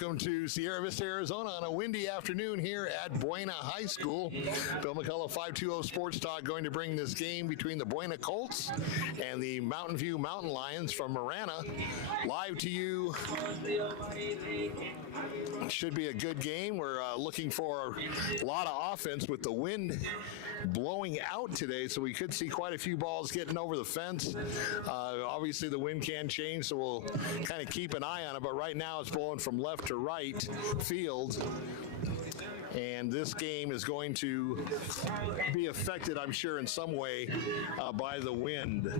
Welcome to Sierra Vista, Arizona on a windy afternoon here at Buena High School. Bill McCullough, 520 Sports Talk, going to bring this game between the Buena Colts and the Mountain View Mountain Lions from Marana live to you. Should be a good game. We're looking for a lot of offense with the wind blowing out today, so we could see quite a few balls getting over the fence. Obviously, the wind can change, so we'll kind of keep an eye on it, but right now it's blowing from left to right field, and this game is going to be affected, I'm sure, in some way by the wind.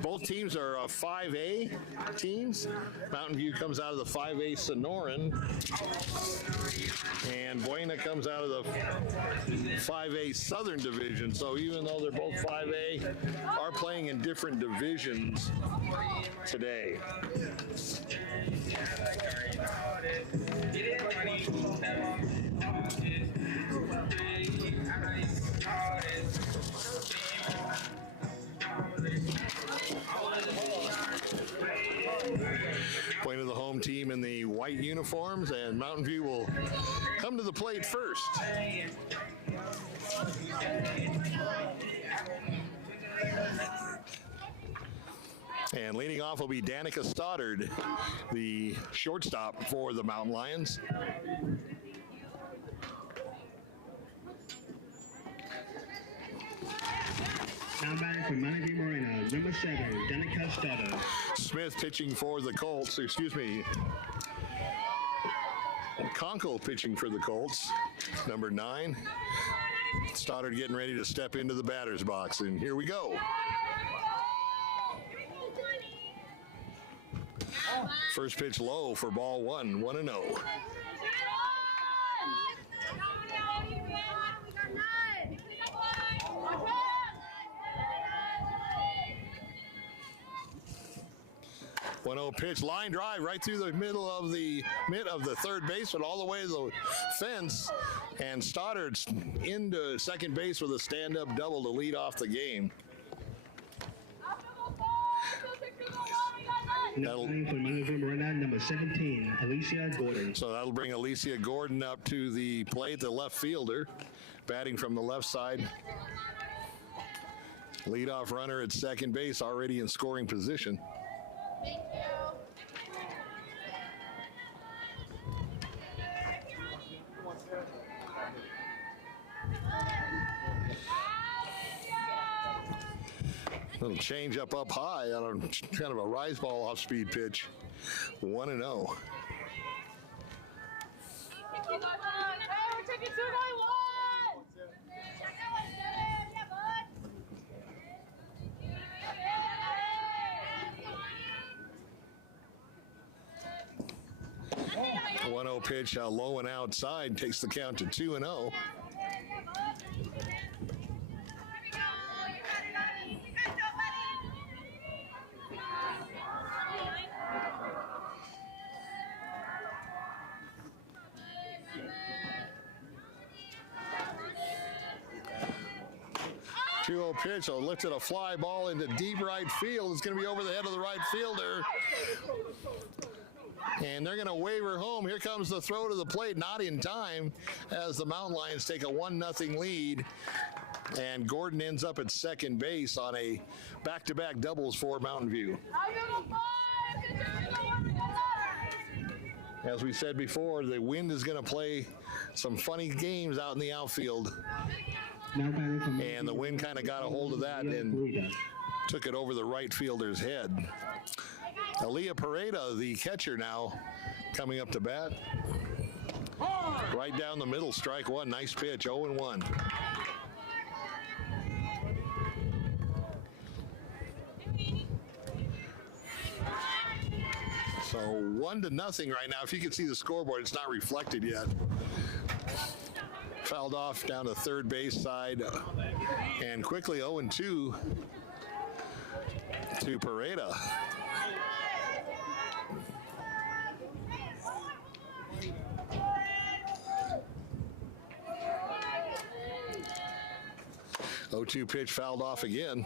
Both teams are 5A teams. Mountain View comes out of the 5A Sonoran, and Buena comes out of the 5A Southern Division. So even though they're both 5A, are playing in different divisions today. Buena, the home team in the white uniforms, and Mountain View will come to the plate first. And leading off will be Danica Stoddard, the shortstop for the Mountain Lions. Now batting for Mountain View Moreno, number 7, Danica Stoddard. Smith pitching for the Colts, Conkle pitching for the Colts, number 9. Stoddard getting ready to step into the batter's box, and here we go. First pitch low for ball 1, 1-0. Pitch, line drive right through the middle of the third baseman, all the way to the fence, and Stoddard's into second base with a stand-up double to lead off the game. Number 17, Alicia Gordon. So that'll bring Alicia Gordon up to the plate, the left fielder, batting from the left side. Leadoff runner at second base, already in scoring position. Thank you. Little change up high on a kind of a rise ball off speed pitch. 1-0. We're taking 2-1. 1-0 pitch, low and outside, takes the count to 2-0. Pitch, lifted a fly ball into deep right field. It's going to be over the head of the right fielder. And they're going to wave her home. Here comes the throw to the plate, not in time, as the Mountain Lions take a 1-0 lead. And Gordon ends up at second base on a back-to-back doubles for Mountain View. As we said before, the wind is going to play some funny games out in the outfield. And the wind kind of got a hold of that and took it over the right fielder's head. Aaliyah Pareda, the catcher, now coming up to bat. Right down the middle, strike one. Nice pitch, 0-1. So 1-0 right now. If you can see the scoreboard, it's not reflected yet. Fouled off down to third base side, and quickly 0-2 to Pareda. Oh-2 pitch fouled off again.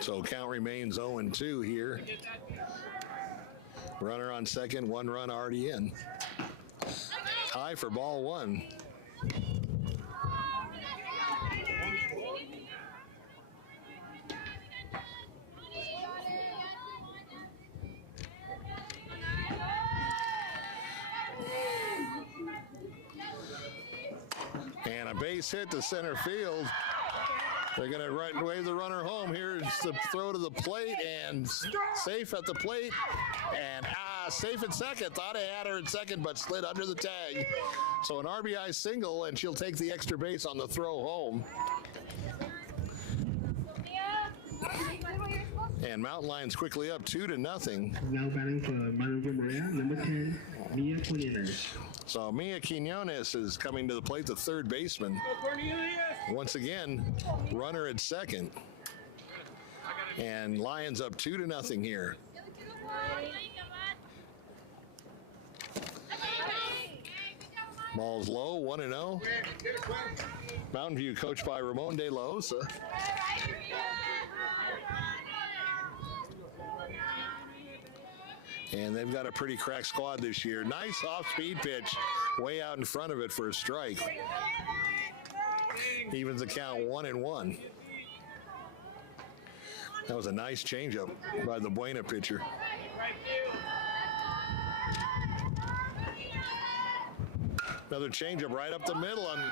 So count remains 0-2 here. Runner on second, one run already in. High for ball one. And a base hit to center field. They're going to wave the runner home. Here's the throw to the plate, and safe at the plate. And safe at second. Thought I had her at second, but slid under the tag. So an RBI single, and she'll take the extra base on the throw home. And Mountain Lions quickly up 2-0. Now batting for Montgomery Maria, number 10, Mia Quinones. So Mia Quinones is coming to the plate, the third baseman. Once again, runner at second. And Lions up 2-0 here. Ball's low, 1-0. Mountain View coached by Ramon De La Osa. And they've got a pretty crack squad this year. Nice off-speed pitch, way out in front of it for a strike. Evens the count 1-1. That was a nice changeup by the Buena pitcher. Another changeup right up the middle and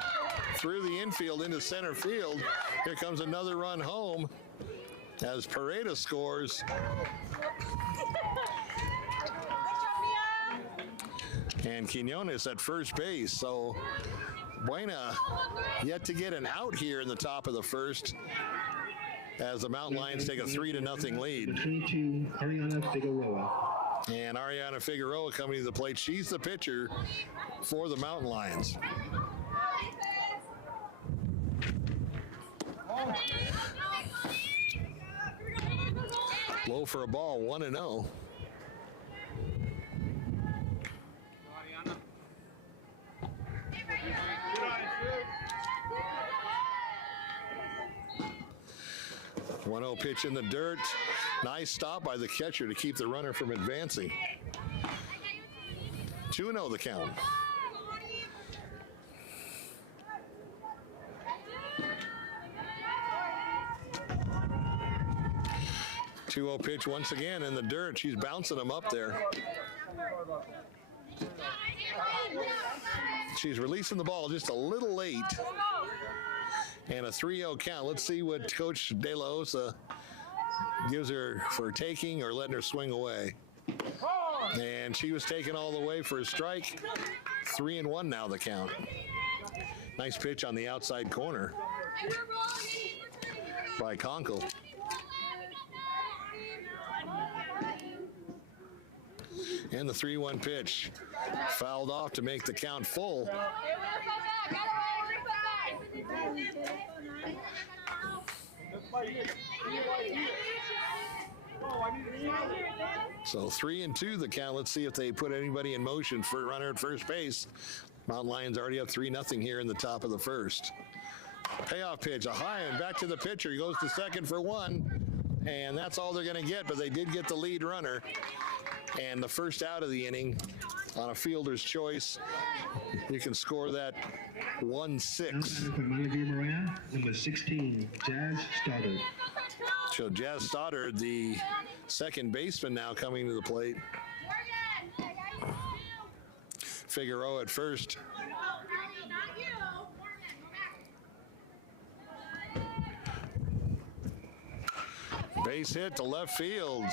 through the infield into center field. Here comes another run home as Pareda scores. And Quinones at first base. So Buena yet to get an out here in the top of the first as the Mountain Lions take a 3-0 lead. Between two, Ariana Figueroa. And Ariana Figueroa coming to the plate. She's the pitcher for the Mountain Lions. Low for a ball, 1-0. One 1-0 pitch in the dirt. Nice stop by the catcher to keep the runner from advancing. 2-0 the count. Two 2-0 pitch once again in the dirt. She's bouncing them up there. She's releasing the ball just a little late. And a 3-0 count. Let's see what Coach De La Osa gives her for taking or letting her swing away. And she was taken all the way for a strike. 3-1 now the count. Nice pitch on the outside corner by Conkle. And the 3-1 pitch fouled off to make the count full. So 3-2 the count. Let's see if they put anybody in motion for runner at first base. Mountain Lions already up 3-0 here in the top of the first. Payoff pitch, a high and back to the pitcher. He goes to second for one, and that's all they're going to get, but they did get the lead runner. And the first out of the inning on a fielder's choice, you can score that 1-6. Number 16, Jazz Stoddard. So Jazz Stoddard, the second baseman now coming to the plate. Figueroa at first. Base hit to left field.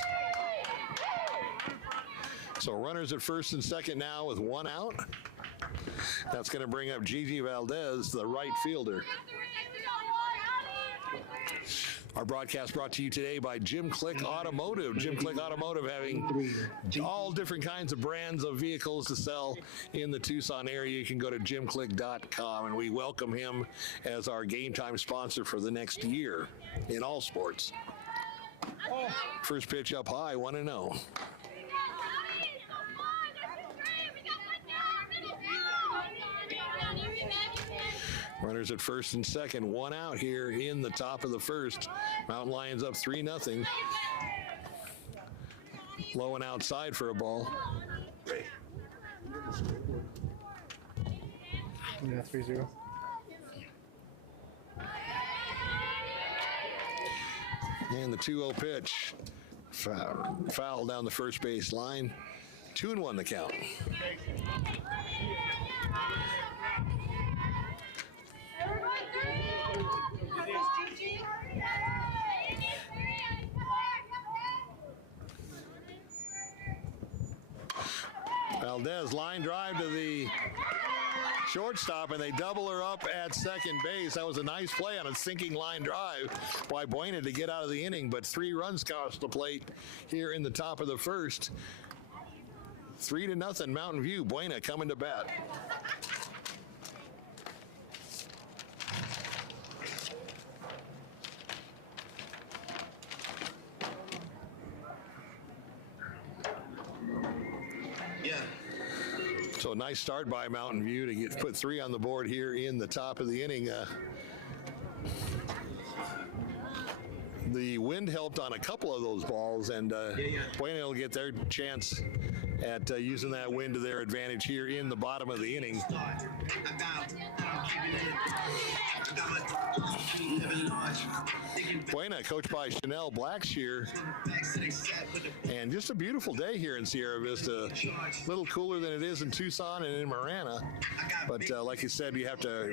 So runners at first and second now with one out. That's going to bring up Gigi Valdez, the right fielder. Our broadcast brought to you today by Jim Click Automotive. Jim Click Automotive having all different kinds of brands of vehicles to sell in the Tucson area. You can go to jimclick.com, and we welcome him as our game time sponsor for the next year in all sports. First pitch up high, 1-0. Runners at first and second. One out here in the top of the first. Mountain Lions up 3-0. Low and outside for a ball. Yeah, 3-0. And the 2-0 pitch. Foul down the first base line. 2-1 the count. Valdez line drive to the shortstop, and they double her up at second base. That was a nice play on a sinking line drive by Buena to get out of the inning, but 3 runs crossed the plate here in the top of the first. 3-0 Mountain View. Buena coming to bat. So a nice start by Mountain View to put 3 on the board here in the top of the inning. The wind helped on a couple of those balls, and Buena will get their chance at using that wind to their advantage here in the bottom of the inning. Buena, coached by Chanel Blackshear, and just a beautiful day here in Sierra Vista. A little cooler than it is in Tucson and in Marana, but like you said, we're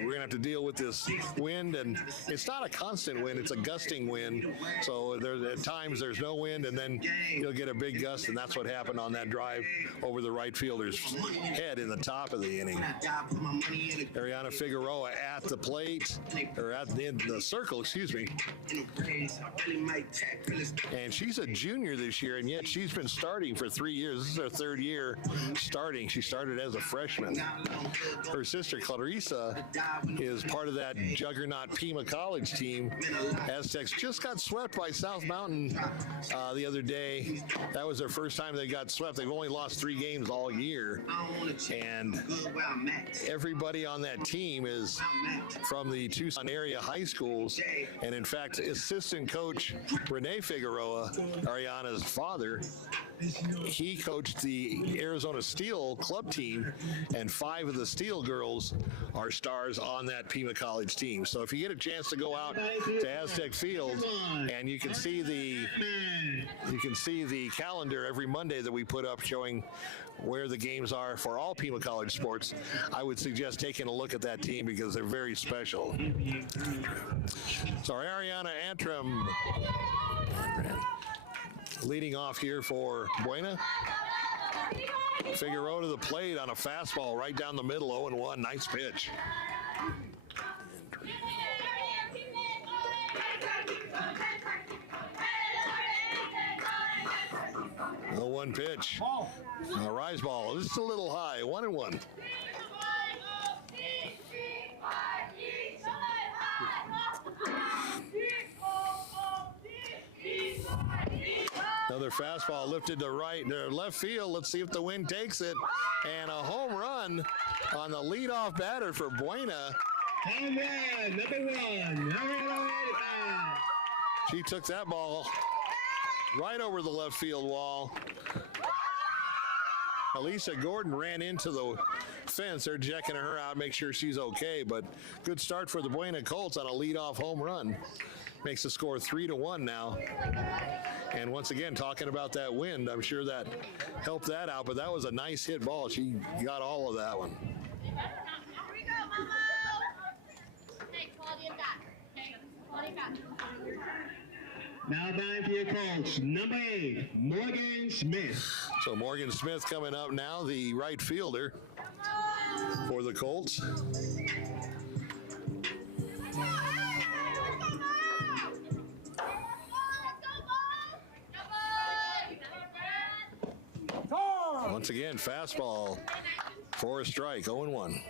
gonna have to deal with this wind, and it's not a constant wind; it's a gusting wind. So at times there's no wind, and then you'll get a big gust, and that's what happened on that drive over the right fielder's head in the top of the inning. Ariana Figueroa at the plate, or at the circle, excuse me. And she's a junior this year, and yet she's been starting for 3 years. This is her 3rd year starting. She started as a freshman. Her sister Clarissa is part of that juggernaut Pima College team. Aztecs just got swept by South Mountain the other day. That was their first time they got swept. They've only lost 3 games all year, and everybody on that team is from the Tucson area high schools. And in fact, assistant coach Renee Figueroa, Ariana's father, he coached the Arizona Steel club team, and 5 of the Steel girls are stars on that Pima College team. So if you get a chance to go out to Aztec Field, and you can see the calendar every Monday that we put up showing where the games are for all Pima College sports, I would suggest taking a look at that team because they're very special. So Ariana Antrim leading off here for Buena. Figueroa to the plate on a fastball right down the middle, 0-1. Nice pitch. 0-1 pitch. A rise ball. This is a little high. 1-1. Another fastball lifted to left field. Let's see if the wind takes it. And a home run on the leadoff batter for Buena. Home run, number 1. She took that ball right over the left field wall. Elisa Gordon ran into the fence. They're checking her out, make sure she's okay. But good start for the Buena Colts on a leadoff home run. Makes the score 3-1 now. And once again, talking about that wind, I'm sure that helped that out. But that was a nice hit ball. She got all of that one. Now batting for your Colts, number 8, Morgan Smith. So Morgan Smith coming up now, the right fielder for the Colts. Once again, fastball for a strike, 0-1.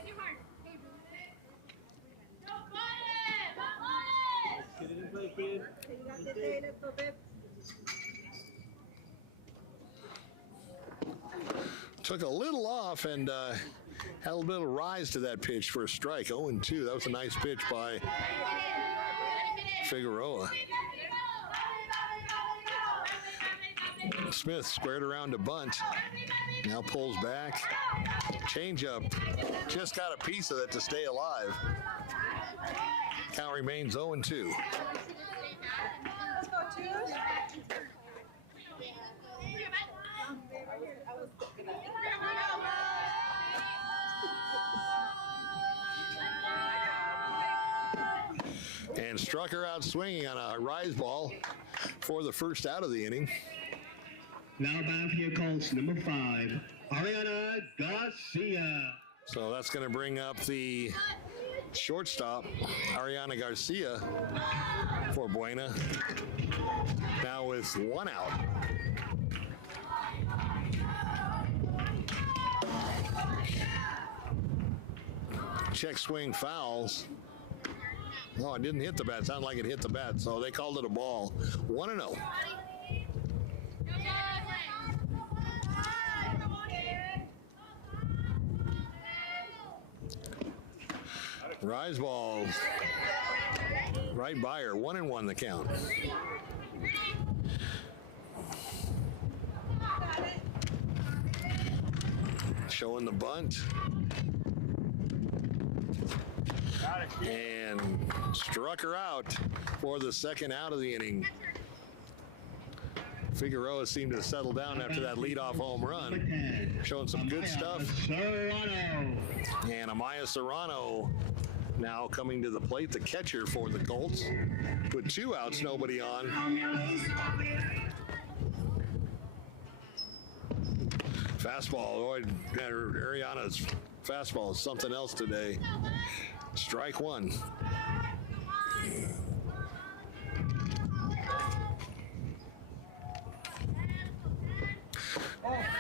Took a little off, and had a little bit of rise to that pitch for a strike. 0-2. That was a nice pitch by Figueroa. Smith squared around to bunt. Now pulls back. Changeup. Just got a piece of it to stay alive. Count remains 0-2. And struck her out swinging on a rise ball for the first out of the inning. Now back for your Colts, number 5, Ariana Garcia. So that's going to bring up the shortstop, Ariana Garcia, for Buena. Now with 1 out. Check swing fouls. Oh, it didn't hit the bat. Sounded like it hit the bat, so they called it a ball. 1-0. Rise ball right by her. 1-1 the count. Showing the bunt. And struck her out for the second out of the inning. Figueroa seemed to settle down after that leadoff home run. Showing some good stuff. Serrano. And Amaya Serrano now coming to the plate, the catcher for the Colts. With 2 outs, nobody on. Fastball. Ariana's fastball is something else today. Strike 1.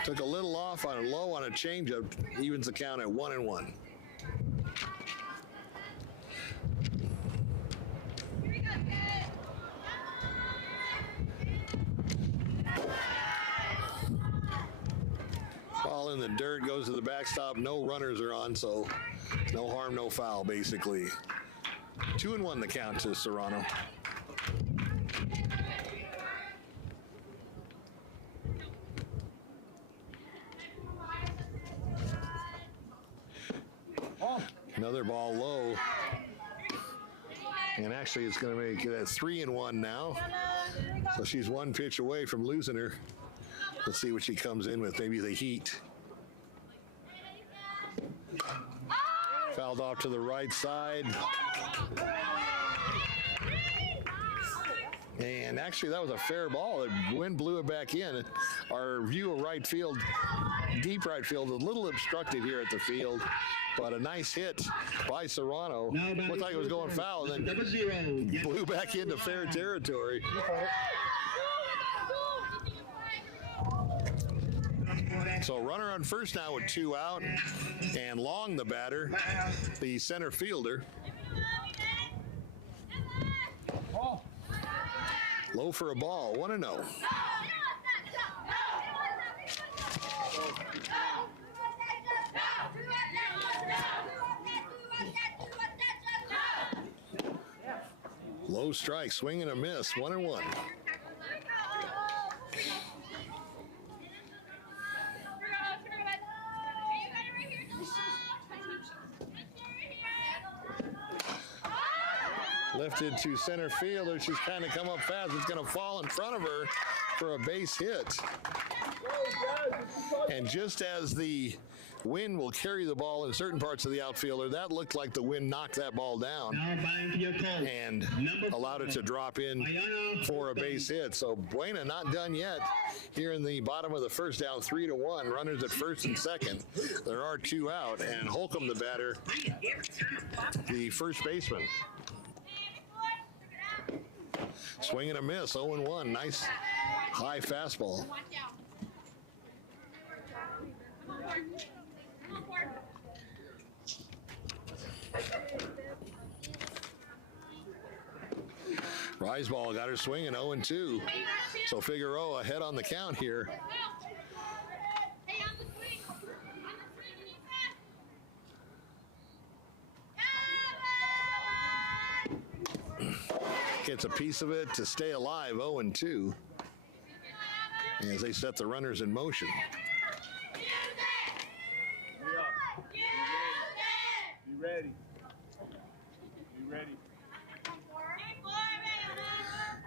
Took a little off on a low on a changeup. Evens the count at 1-1. Ball in the dirt, goes to the backstop. No runners are on, so no harm, no foul, basically. 2-1 the count to Serrano. Another ball low. And actually it's going to make it a 3-1 now. So she's 1 pitch away from losing her. Let's see what she comes in with. Maybe the heat. Fouled off to the right side. And actually that was a fair ball. The wind blew it back in. Our view of right field, deep right field, a little obstructed here at the field. But a nice hit by Serrano. Looked like it was going foul, and then blew back into fair territory. So runner on first now with 2 out, and Long the batter, the center fielder. Low for a ball, 1-0. Low strike, swing and a miss, 1-1. Lifted to center fielder. She's kind of come up fast. It's going to fall in front of her for a base hit. And just as the wind will carry the ball in certain parts of the outfielder, that looked like the wind knocked that ball down and allowed it to drop in for a base hit. So Buena not done yet here in the bottom of the first, down 3-1. Runners at first and second. There are 2 out, and Holcomb the batter, the first baseman. Swing and a miss, 0-1. Nice high fastball. Rise ball got her swinging, 0-2. So Figueroa ahead on the count here. gets a piece of it to stay alive, 0-2, as they set the runners in motion. Be ready. Be ready.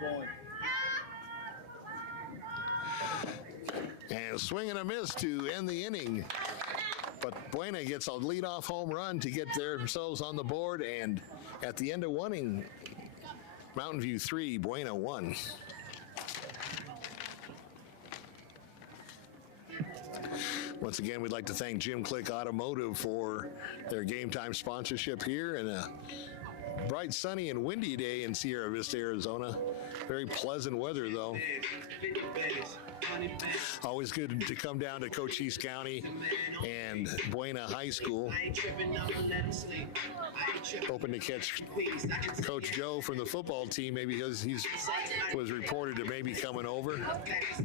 Going. And a swing and a miss to end the inning. But Buena gets a leadoff home run to get themselves on the board. And at the end of one inning, Mountain View 3, Buena 1. Once again, we'd like to thank Jim Click Automotive for their game time sponsorship here, and a bright, sunny, and windy day in Sierra Vista, Arizona. Very pleasant weather, though. Always good to come down to Cochise County and Buena High School. Hoping to catch Coach Joe from the football team, maybe because he was reported to maybe coming over.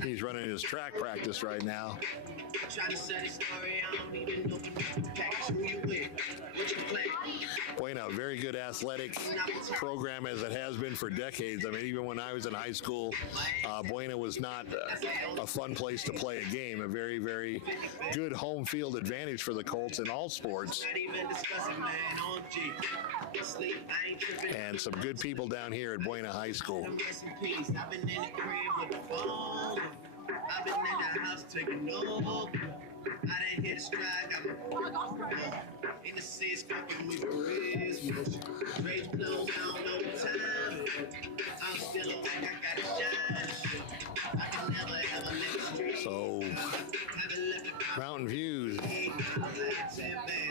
He's running his track practice right now. Buena, a very good athletic program, as it has been for decades. I mean, even when I was in high school, Buena was not a fun place to play a game. A very, very good home field advantage for the Colts in all sports. And some good people down here at Buena High School. I've been in the house taking over. I didn't hit a strike. I'm in the seats, fucking with the wrist. Rage blow down no time. I'm still awake, I gotta shine. I can never ever let the street. So, Mountain View,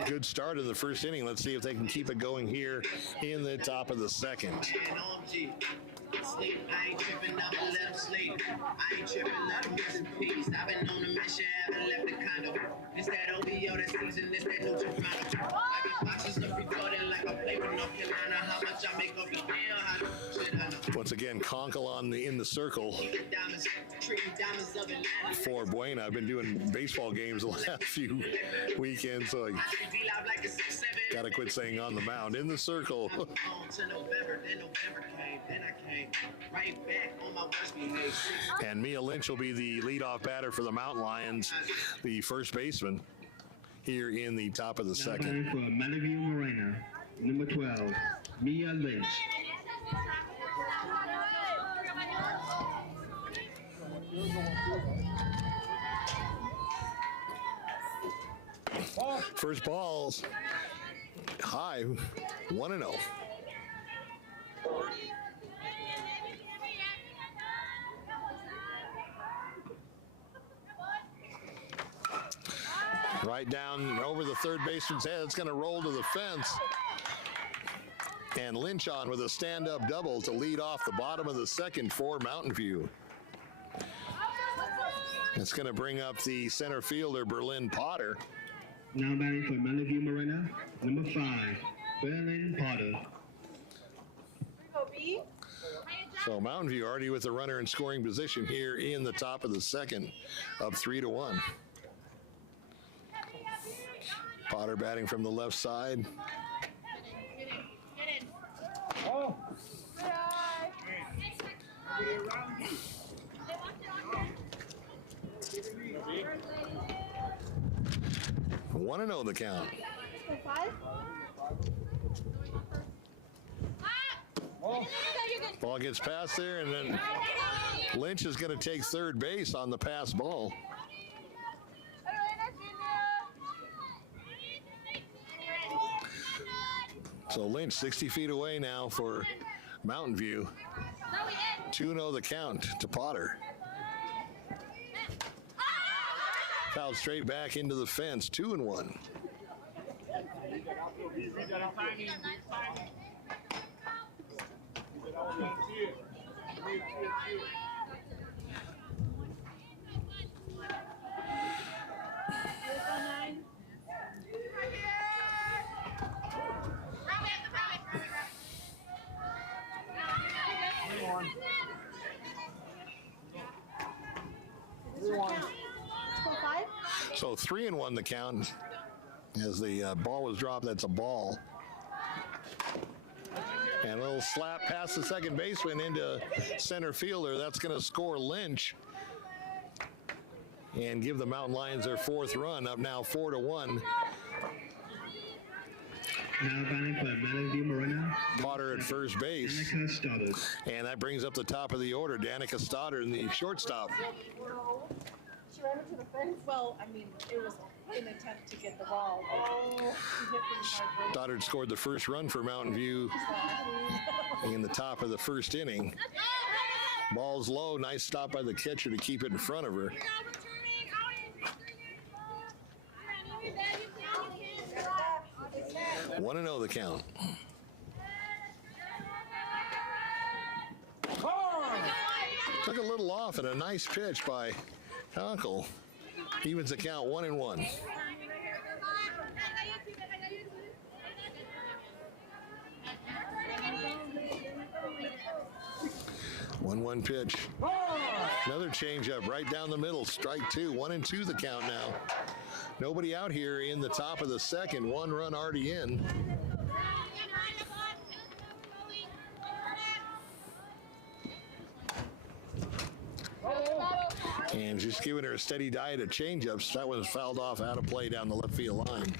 good start in the first inning. Let's see if they can keep it going here in the top of the second. Sleep, I ain't tripping, I'ma let him sleep. I ain't tripping, let him rest in peace. I've been on a mission, haven't left the condo. It's that OVO that season, it's that new Toronto. I get boxes up recording like I play with North Carolina. How much I make off the deal, how to shit I know. Once again, Conkle in the circle for Buena. I've been doing baseball games the last few weekends, so I gotta quit saying on the mound. In the circle. And Mia Lynch will be the leadoff batter for the Mountain Lions, the first baseman here in the top of the second. For Mountain View Morena, number 12, Mia Lynch. First ball's high, 1-0. Right down over the third baseman's head. It's going to roll to the fence. And Lynch on with a stand-up double to lead off the bottom of the second for Mountain View. It's going to bring up the center fielder, Berlin Potter. Now batting for Mountain View Morena, number 5, Berlin Potter. So Mountain View already with the runner in scoring position here in the top of the second, up 3-1. Potter batting from the left side. Oh. 1-0 the count. Ball gets past there, and then Lynch is going to take third base on the pass ball. So Lynch 60 feet away now for Mountain View. 2-0 the count to Potter. Fouled straight back into the fence, 2-1. So 3-1 the count. As the ball was dropped, that's a ball. And a little slap past the second baseman into center fielder. That's going to score Lynch and give the Mountain Lions their fourth run, up now 4-1. Now batting for Melody Morena. Potter at first base. Danica Stoddard. And that brings up the top of the order. Danica Stoddard in the shortstop. She ran into the fence. Well, I mean, it was an attempt to get the ball. Oh, she hit pretty hard. Stoddard scored the first run for Mountain View in the top of the first inning. Ball's low. Nice stop by the catcher to keep it in front of her. 1-0 the count. Took a little off and a nice pitch by Conkle. Evens the count 1-1. 1-1 pitch. Another changeup right down the middle. Strike two. 1-2 the count now. Nobody out here in the top of the second. One run already in. And just giving her a steady diet of changeups. That one was fouled off out of play down the left field line.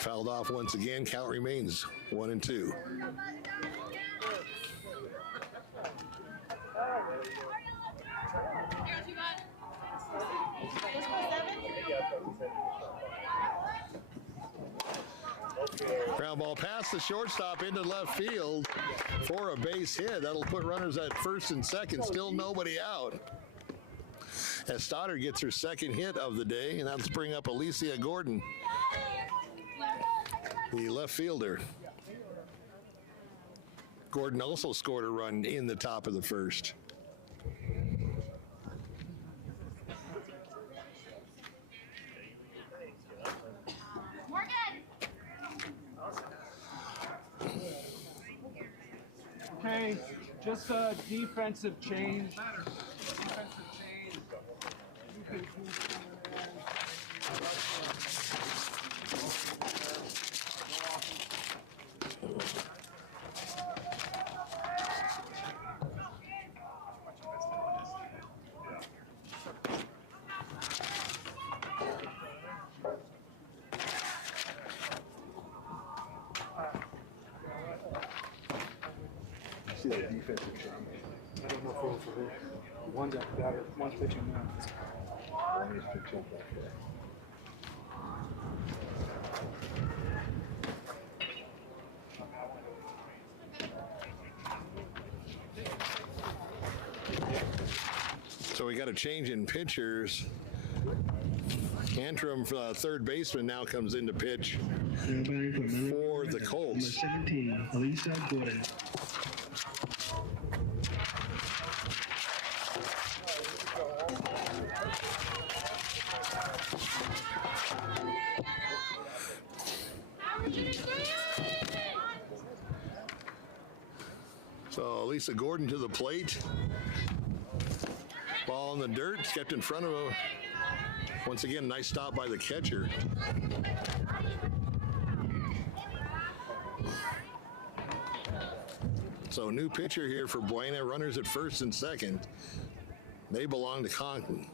Fouled off once again. Count remains 1-2. Ground ball past the shortstop into left field for a base hit. That'll put runners at first and second. Still nobody out. As Stoddard gets her second hit of the day, and that'll bring up Alicia Gordon, the left fielder. Gordon also scored a run in the top of the first. Okay, just a defensive change. See that defensive change. I don't know if it was for her. One's at batter, one's pitching now. One is pitching back there. So we got a change in pitchers. Antrim, third baseman, now comes into pitch for the Colts. Number 17, Alicia Gordon. So Lisa Gordon to the plate. Ball in the dirt, kept in front of him. Once again, nice stop by the catcher. So new pitcher here for Buena. Runners at first and second. They belong to Conklin.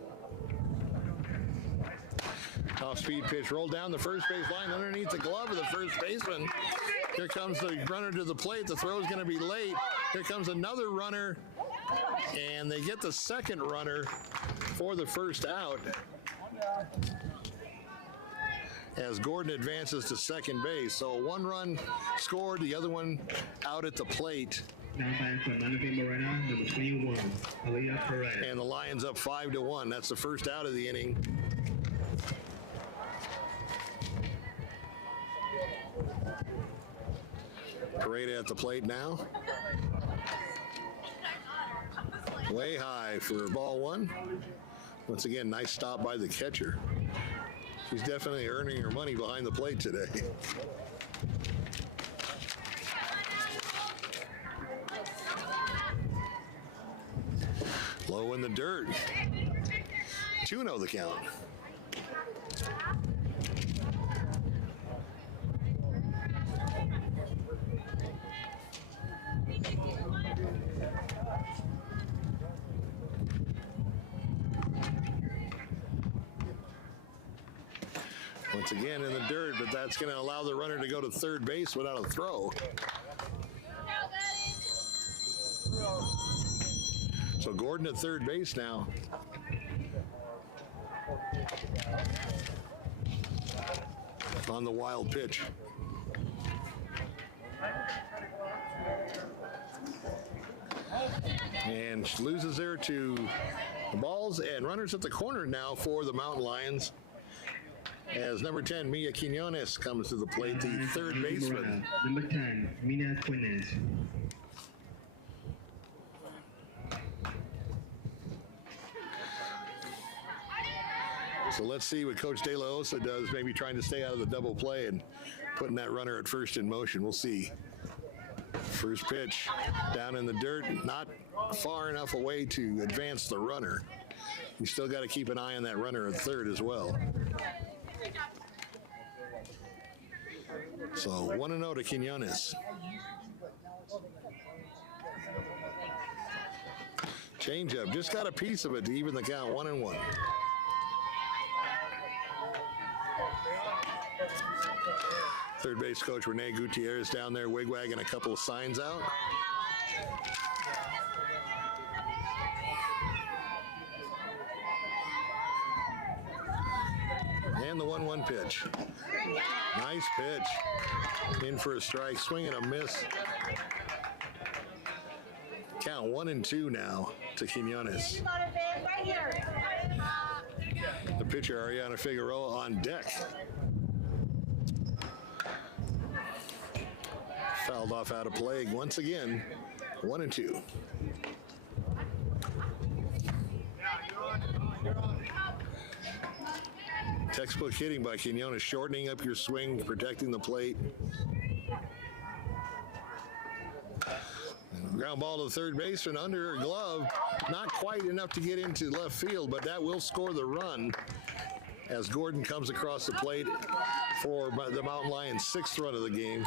Off speed pitch, rolled down the first base line underneath the glove of the first baseman. Here comes the runner to the plate. The throw is going to be late. Here comes another runner, and they get the second runner for the first out as Gordon advances to second base. So one run scored, the other one out at the plate. Now back for Melody Morena, number 21, Aaliyah Perez. And the Lions up 5-1. That's the first out of the inning. Pareda at the plate now. Way high for ball one. Once again, nice stop by the catcher. She's definitely earning her money behind the plate today. Low in the dirt. 2-0 the count. Once again in the dirt, but that's going to allow the runner to go to third base without a throw. So Gordon at third base now. On the wild pitch. And loses there to the balls and runners at the corner now for the Mountain Lions. As number 10, Mia Quinones comes to the plate, the third baseman. Number 10, Mina Quinones. So let's see what Coach De La Osa does, maybe trying to stay out of the double play and putting that runner at first in motion. We'll see. First pitch down in the dirt, not far enough away to advance the runner. You still got to keep an eye on that runner at third as well. So 1-0 to Quinones. Changeup, just got a piece of it to even the count, 1-1. Third base coach Rene Gutierrez down there wigwagging a couple of signs out. And the 1-1 pitch. Nice pitch. In for a strike, swing and a miss. Count 1-2 now to Quinones. The pitcher Ariana Figueroa on deck. Fouled off out of play once again. 1-2. Textbook hitting by Quinones, shortening up your swing, protecting the plate. Ground ball to the third baseman under her glove. Not quite enough to get into left field, but that will score the run as Gordon comes across the plate for the Mountain Lions' 6th run of the game.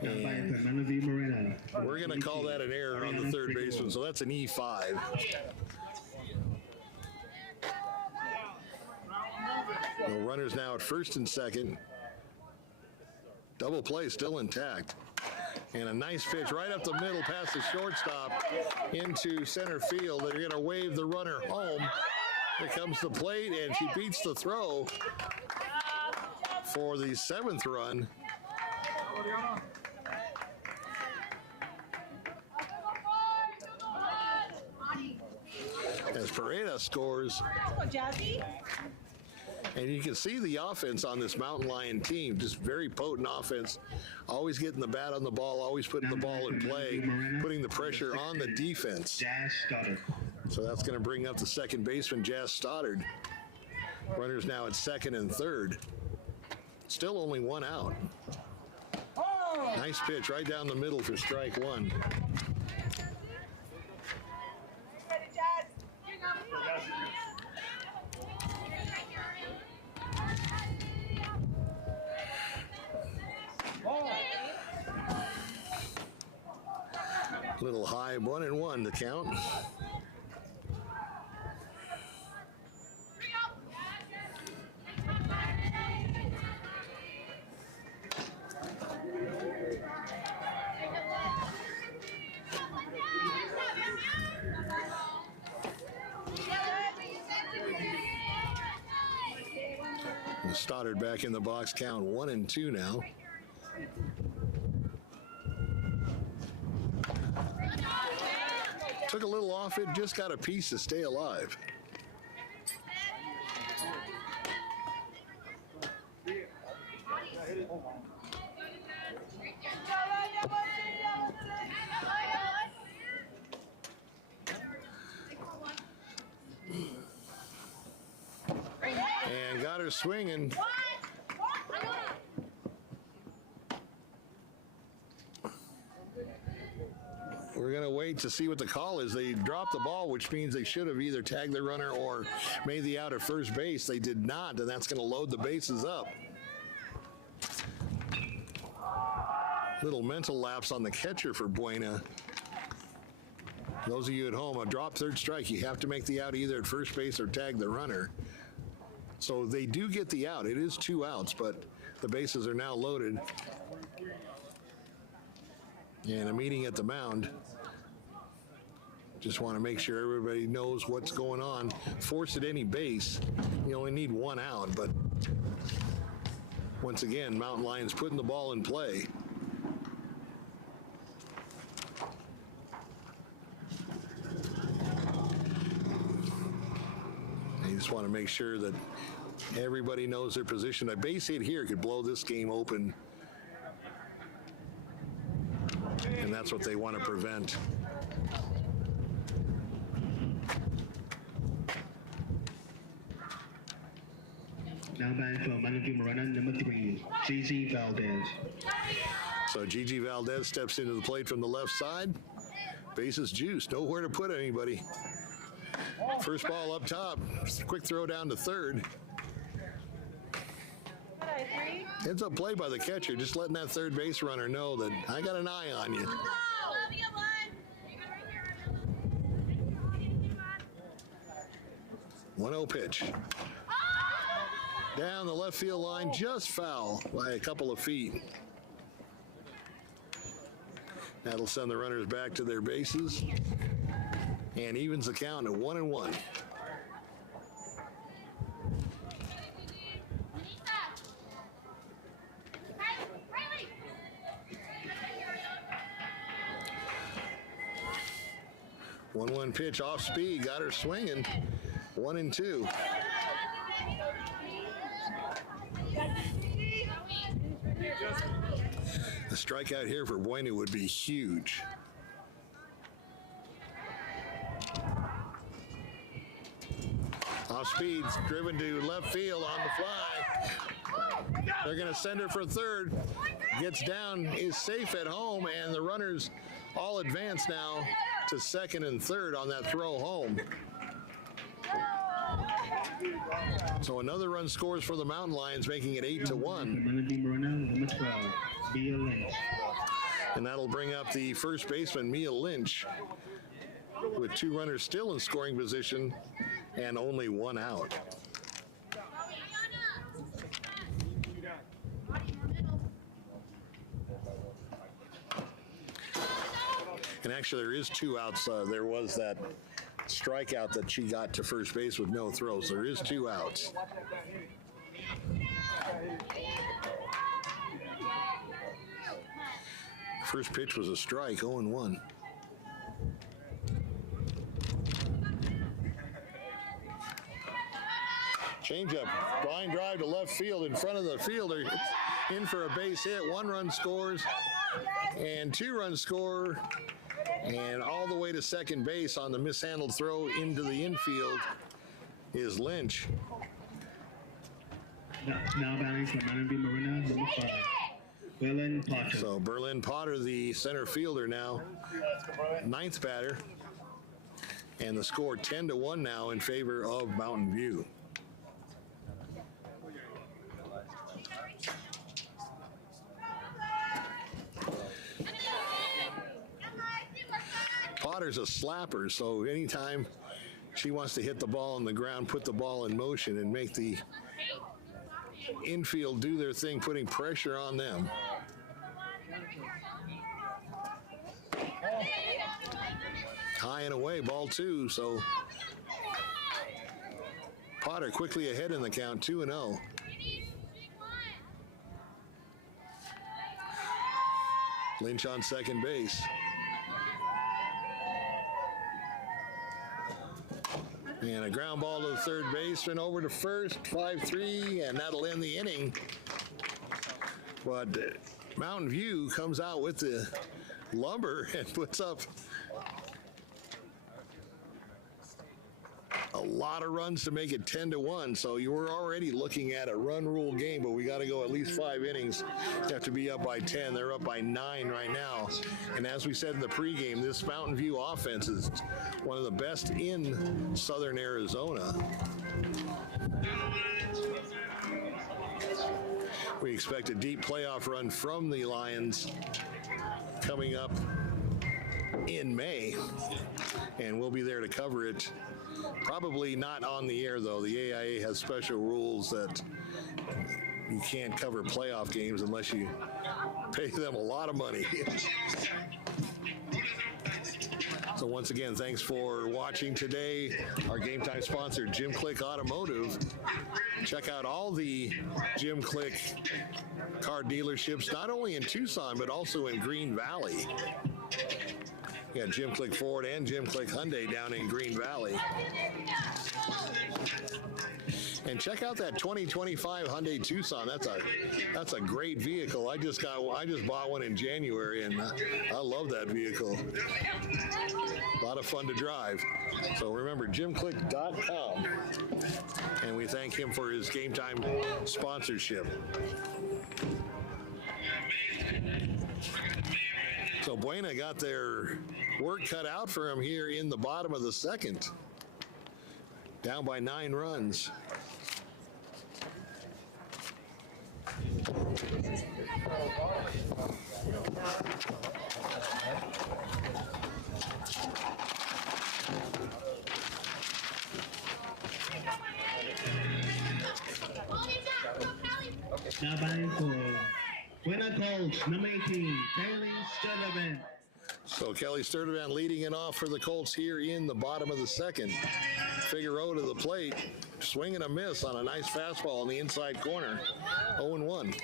And we're going to call that an error on the third baseman, so that's an E5. No runners now at first and second. Double play still intact. And a nice pitch right up the middle past the shortstop into center field. They're going to wave the runner home. Here comes the plate, and she beats the throw for the 7th run. As Pereira scores. And you can see the offense on this Mountain Lion team, just very potent offense. Always getting the bat on the ball, always putting the ball in play, putting the pressure on the defense. So that's going to bring up the second baseman, Jazz Stoddard. Runners now at second and third. Still only one out. Nice pitch right down the middle for strike one. Little high, 1-1 the count. Stoddard back in the box, count 1-2 now. Took a little off it, just got a piece to stay alive. And got her swinging. wait to see what the call is. They dropped the ball, which means they should have either tagged the runner or made the out at first base. They did not, and that's going to load the bases up. Little mental lapse on the catcher for Buena. Those of you at home, a drop third strike, you have to make the out either at first base or tag the runner. So they do get the out. It is 2 outs, but the bases are now loaded. And a meeting at the mound. Just want to make sure everybody knows what's going on. Force at any base. You only need 1 out, but once again, Mountain Lions putting the ball in play. You just want to make sure that everybody knows their position. A base hit here could blow this game open. And that's what they want to prevent. Now batting for Varsity runner number 3, Gigi Valdez. So Gigi Valdez steps into the plate from the left side. Bases juiced. Nowhere to put anybody. First ball up top. Quick throw down to third. It's a play by the catcher, just letting that third base runner know that I got an eye on you. 1-0 pitch. Down the left field line, just foul by a couple of feet. That'll send the runners back to their bases and evens the count at 1-1. One pitch off speed, got her swinging. 1-2. A strikeout here for Buena would be huge. Off speed, driven to left field on the fly. They're going to send her for third. Gets down, is safe at home, and the runners all advance now to second and third on that throw home. So another run scores for the Mountain Lions, making it 8-1. And that'll bring up the first baseman, Mia Lynch, with 2 runners still in scoring position and only 1 out. And actually, there is 2 outs. There was that strikeout that she got to first base with no throws. There is 2 outs. First pitch was a strike, 0-1. Changeup, line drive to left field in front of the fielder. In for a base hit. 1 run scores and 2 runs score. And all the way to second base on the mishandled throw into the infield is Lynch. Now batting for Varsity runner number 5, Berlin Potter. So Berlin Potter, the center fielder now, 9th batter. And the score 10-1 now in favor of Mountain View. Potter's a slapper, so anytime she wants to hit the ball on the ground, put the ball in motion and make the infield do their thing, putting pressure on them. High and away, ball 2, so Potter quickly ahead in the count, 2-0. Lynch on second base. And a ground ball to the third baseman, over to first, 5-3, and that'll end the inning. But Mountain View comes out with the lumber and puts up a lot of runs to make it 10-1. So you were already looking at a run rule game, but we got to go at least 5 innings. You have to be up by 10. They're up by 9 right now. And as we said in the pregame, this Mountain View offense is one of the best in Southern Arizona. We expect a deep playoff run from the Lions coming up in May, and we'll be there to cover it. Probably not on the air, though. The AIA has special rules that you can't cover playoff games unless you pay them a lot of money. So once again, thanks for watching today. Our Game Time sponsor, Jim Click Automotive. Check out all the Jim Click car dealerships, not only in Tucson, but also in Green Valley. You got Jim Click Ford and Jim Click Hyundai down in Green Valley. And check out that 2025 Hyundai Tucson. That's a great vehicle. I just bought one in January, and I love that vehicle. A lot of fun to drive. So remember, jimclick.com. And we thank him for his Game Time sponsorship. So Buena got their work cut out for him here in the bottom of the second. Down by 9 runs. Now batting for Buena Colts, number 18, Kelly Sturtevant. So Kelly Sturtevant leading it off for the Colts here in the bottom of the second. Figueroa to the plate, swinging a miss on a nice fastball in the inside corner. 0-1.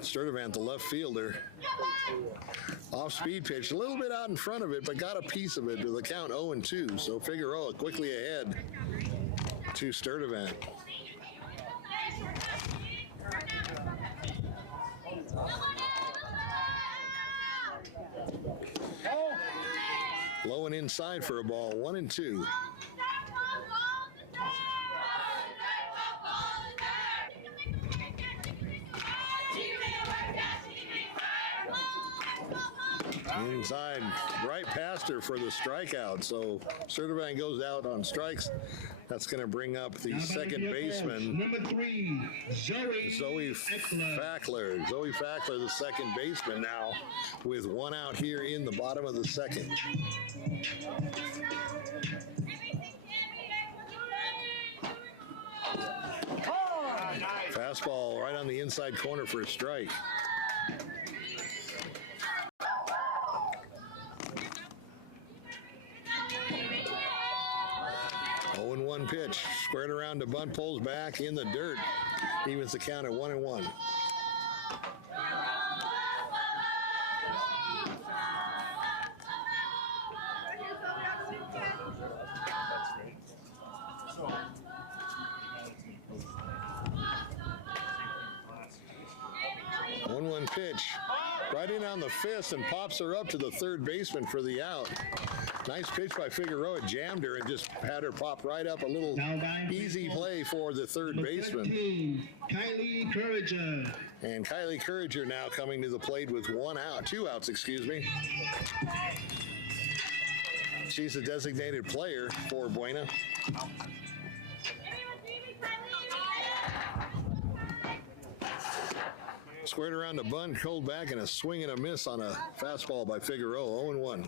Sturtevant, the left fielder. Off-speed pitch, a little bit out in front of it, but got a piece of it to the count 0-2. So Figueroa quickly ahead to Sturtevant. Low and inside for a ball, 1-2. Inside, right past her for the strikeout. So Sturtevant goes out on strikes. That's going to bring up the second baseman. Number 3, Zoe Fackler. Zoe Fackler, the second baseman now, with 1 out here in the bottom of the second. Fastball right on the inside corner for a strike. One pitch, squared around to bunt, pulls back in the dirt, evens the count at 1-1. One pitch, right in on the fist, and pops her up to the third baseman for the out. Nice pitch by Figueroa, jammed her and just had her pop right up. A little easy play for the third baseman. 13, Kylie Courager. And Kylie Courager now coming to the plate with 2 outs, excuse me. She's a designated player for Buena. Squared around the bunt, pulled back, and a swing and a miss on a fastball by Figueroa, 0-1.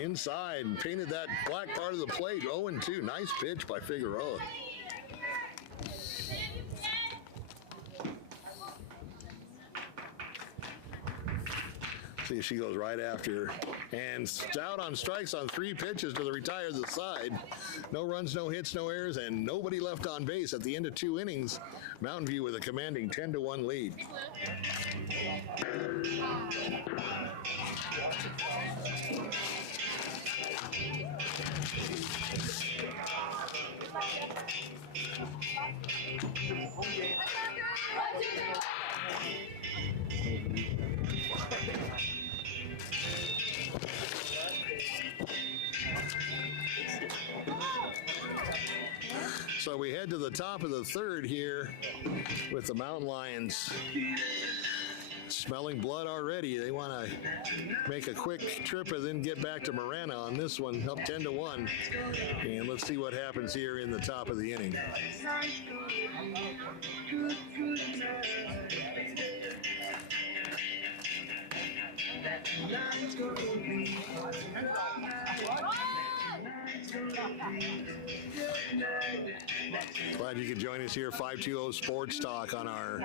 Inside and painted that black part of the plate, 0-2. Nice pitch by Figueroa. See if she goes right after her. And out on strikes on 3 pitches to the retire the side. No runs, no hits, no errors, and nobody left on base at the end of 2 innings. Mountain View with a commanding 10-1 lead. So we head to the top of the third here with the Mountain Lions smelling blood already. They want to make a quick trip and then get back to Marana on this one, up 10-1. And let's see what happens here in the top of the inning. Glad you could join us here, 520 Sports Talk on our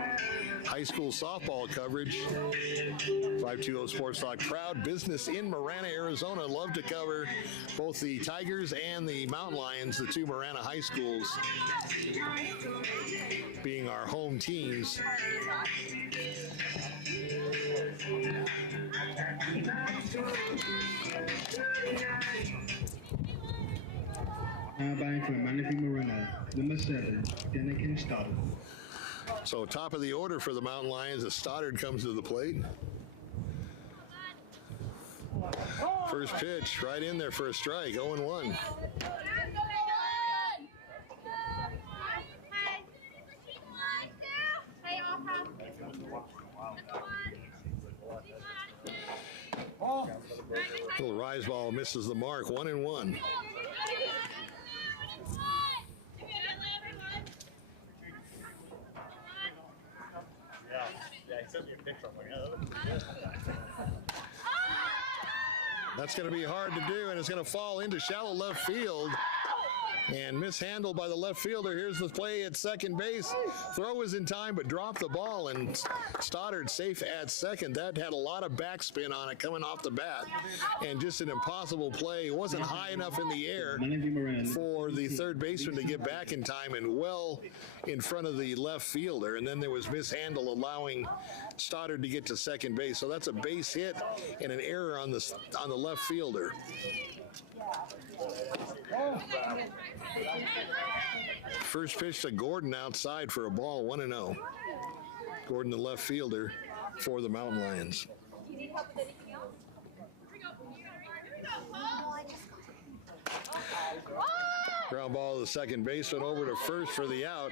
high school softball coverage. 520 Sports Talk, proud business in Marana, Arizona. Love to cover both the Tigers and the Mountain Lions, the two Marana high schools being our home teams. Now batting for Manatee Marana, number 7, Denikin Stoddard. So top of the order for the Mountain Lions as Stoddard comes to the plate. First pitch right in there for a strike, 0-1. Little rise ball misses the mark, 1-1. That's going to be hard to do, and it's going to fall into shallow left field and mishandled by the left fielder. Here's the play at second base. Throw was in time, but dropped the ball, and Stoddard safe at second. That had a lot of backspin on it coming off the bat, and just an impossible play. It wasn't high enough in the air for the third baseman to get back in time, and well in front of the left fielder, and then there was mishandle allowing Stoddard to get to second base. So that's a base hit and an error on the left fielder. First pitch to Gordon outside for a ball, 1-0. Gordon, the left fielder for the Mountain Lions. Ground ball to the second baseman over to first for the out,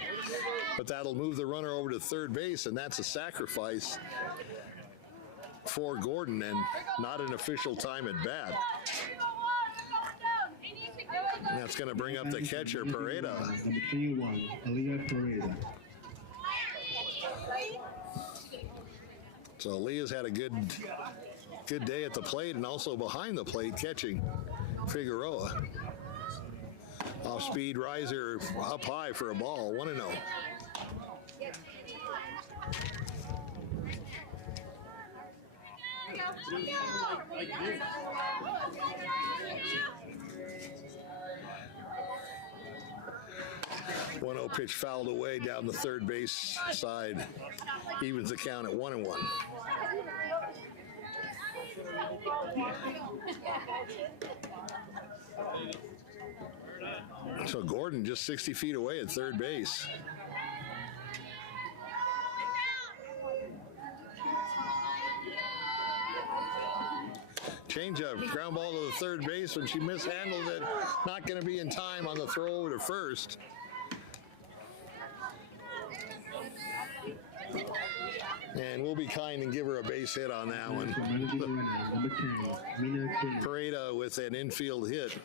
but that'll move the runner over to third base, and that's a sacrifice for Gordon and not an official time at bat. And that's going to bring up the catcher, Pareda. Number 21, Aaliyah Pareda. So Aaliyah's had a good day at the plate and also behind the plate catching Figueroa. Off-speed riser up high for a ball, 1-0. One-0 pitch fouled away down the third base side. Evens the count at 1-1. So Gordon just 60 feet away at third base. Change up, ground ball to the third base when she mishandled it. Not going to be in time on the throw over to first. And we'll be kind and give her a base hit on that one. Pareda with an infield hit.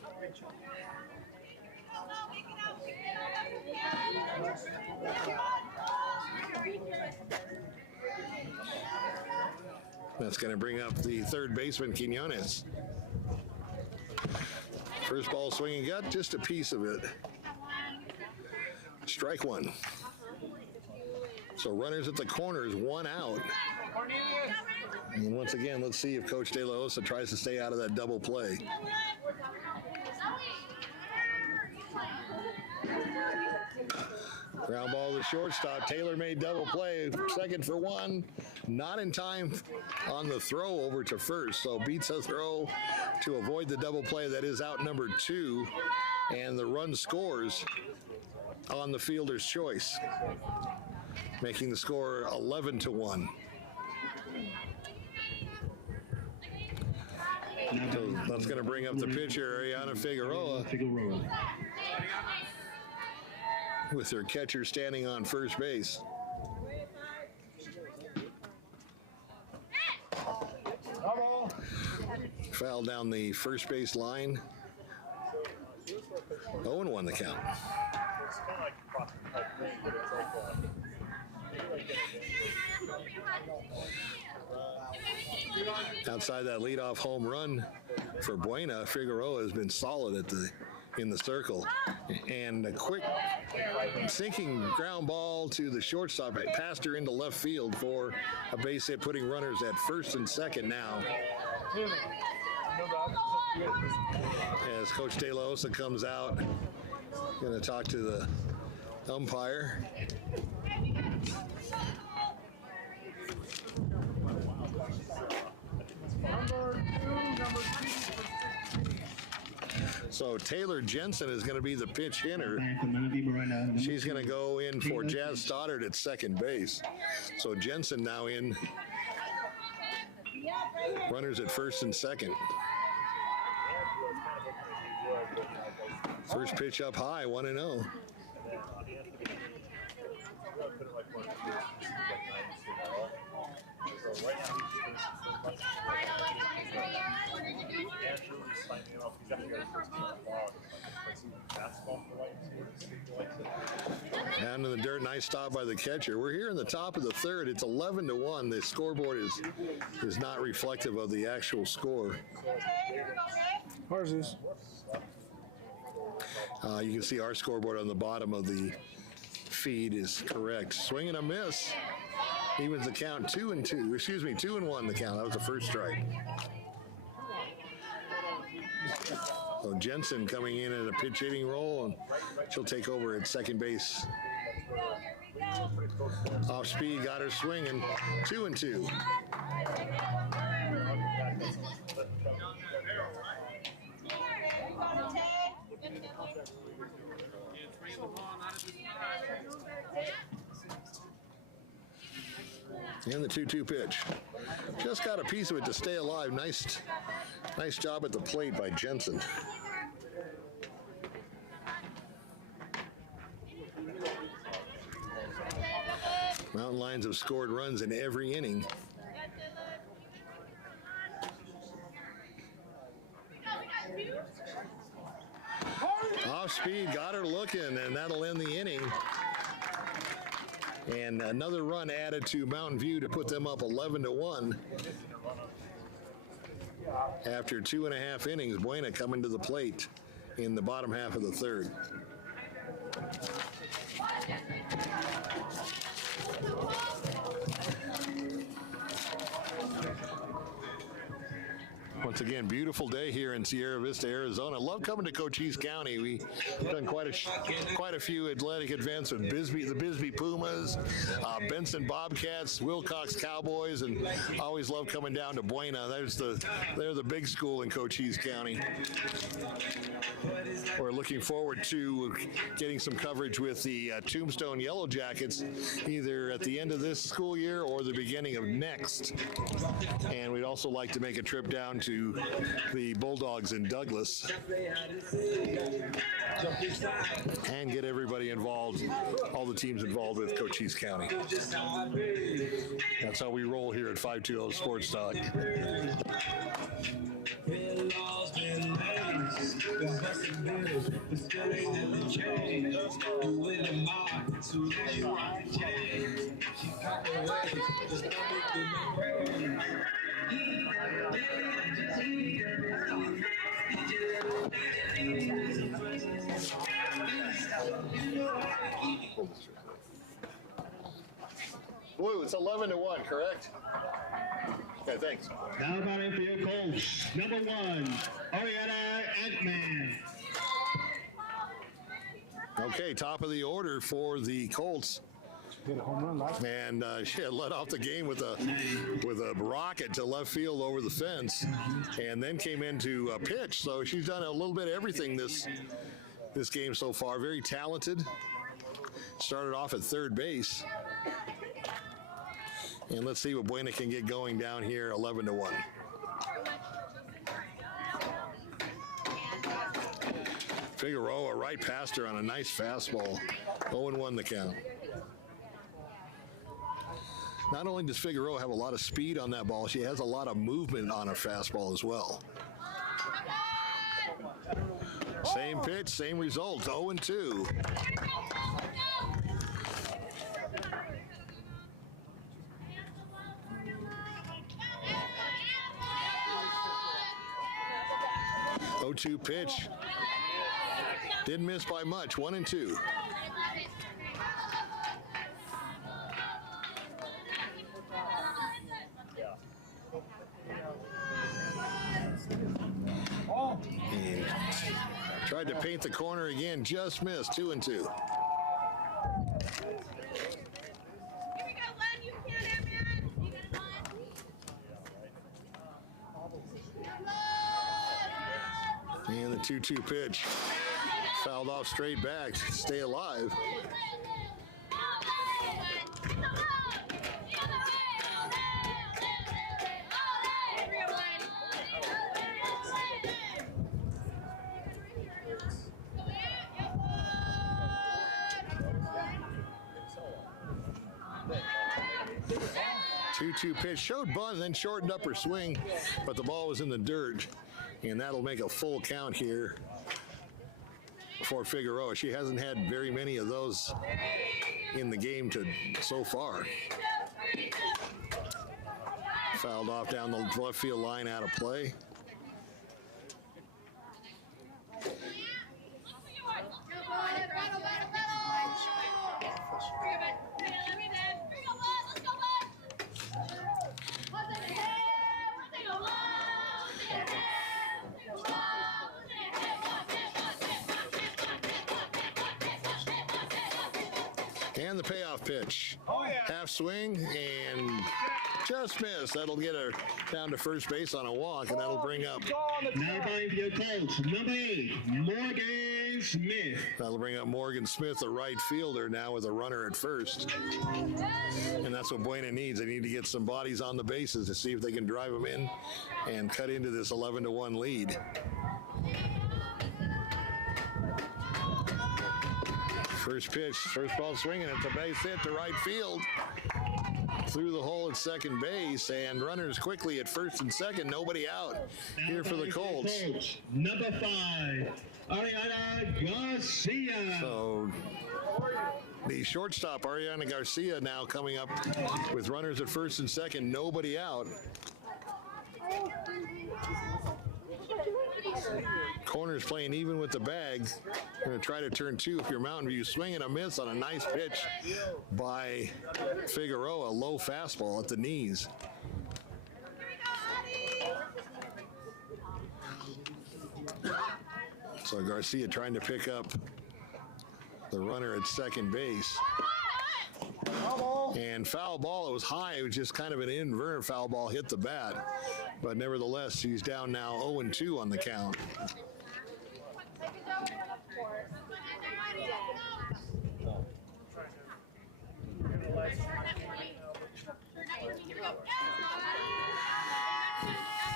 That's going to bring up the third baseman, Quinones. First ball swinging gut, just a piece of it. Strike one. So runners at the corners, one out. And once again, let's see if Coach De La Osa tries to stay out of that double play. Ground ball to shortstop. Taylor made double play. Second for one. not in time on the throw over to first. So beats a throw to avoid the double play. That is out number 2. And the run scores on the fielder's choice, making the score 11-1. So that's going to bring up the pitcher, Ariana Figueroa, with their catcher standing on first base. Foul down the first base line. 0-1 the count. Outside that leadoff home run for Buena, Figueroa has been solid in the circle. And a quick sinking ground ball to the shortstop. It passed her into left field for a base hit, putting runners at first and second now. As Coach De La Osa comes out, going to talk to the umpire. So Taylor Jensen is going to be the pitch hitter. She's going to go in for Jazz Stoddard at second base. So Jensen now in. Runners at first and second. First pitch up high, 1-0. Down in the dirt, nice stop by the catcher. We're here in the top of the third. It's 11-1. The scoreboard is not reflective of the actual score. Ours is. You can see our scoreboard on the bottom of the feed is correct. Swing and a miss. Evens the count 2-2. Excuse me, 2-1 the count. That was the first strike. So Jensen coming in at a pitch hitting role, and she'll take over at second base. Off speed, got her swinging. 2-2. And the 2-2 pitch. Just got a piece of it to stay alive. Nice job at the plate by Jensen. Mountain Lions have scored runs in every inning. Off speed, got her looking, and that'll end the inning. And another run added to Mountain View to put them up 11-1. After 2.5 innings, Buena coming to the plate in the bottom half of the third. Once again, beautiful day here in Sierra Vista, Arizona. Love coming to Cochise County. We've done quite a few athletic events with the Bisbee Pumas, Benson Bobcats, Wilcox Cowboys, and always love coming down to Buena. They're the big school in Cochise County. We're looking forward to getting some coverage with the Tombstone Yellow Jackets, either at the end of this school year or the beginning of next. And we'd also like to make a trip down to the Bulldogs in Douglas and get everybody involved, all the teams involved with Cochise County. That's how we roll here at 520 Sports Talk. Blue, it's 11-1, correct? Okay, thanks. Now batting for your Colts, number 1, Ariana Antman. Okay, top of the order for the Colts. Hit a home run last night. And she had led off the game with a rocket to left field over the fence, and then came into a pitch. So she's done a little bit of everything this game so far. Very talented. Started off at third base. And let's see what Buena can get going down here, 11-1. Figueroa right past her on a nice fastball. 0-1 the count. Not only does Figueroa have a lot of speed on that ball, she has a lot of movement on her fastball as well. Same pitch, same results, 0-2. Oh-2 pitch. Didn't miss by much, 1-2. And tried to paint the corner again, just missed, 2-2. And the 2-2 pitch. Fouled off straight back, stay alive. Two pitch, showed bunt and then shortened up her swing, but the ball was in the dirt, and that'll make a full count here for Figueroa. She hasn't had very many of those in the game so far. Fouled off down the left field line, out of play. And the payoff pitch. Half swing and just missed. That'll get her down to first base on a walk, and that'll bring up. Now going to your Colts, number 8, Morgan Smith. That'll bring up Morgan Smith, the right fielder, now with a runner at first. And that's what Buena needs. They need to get some bodies on the bases to see if they can drive them in and cut into this 11-1 lead. First pitch, first ball swinging. It's a base hit to right field. Through the hole at second base, and runners quickly at first and second. Nobody out here for the Colts. Number 5, Ariana Garcia. So the shortstop, Ariana Garcia, now coming up with runners at first and second. Nobody out. Corner's playing even with the bag. Going to try to turn 2 if you're Mountain View. Swing and a miss on a nice pitch by Figueroa. Low fastball at the knees. So Garcia trying to pick up the runner at second base. And foul ball, it was high. It was just kind of an inverted foul ball, hit the bat. But nevertheless, he's down now 0-2 on the count.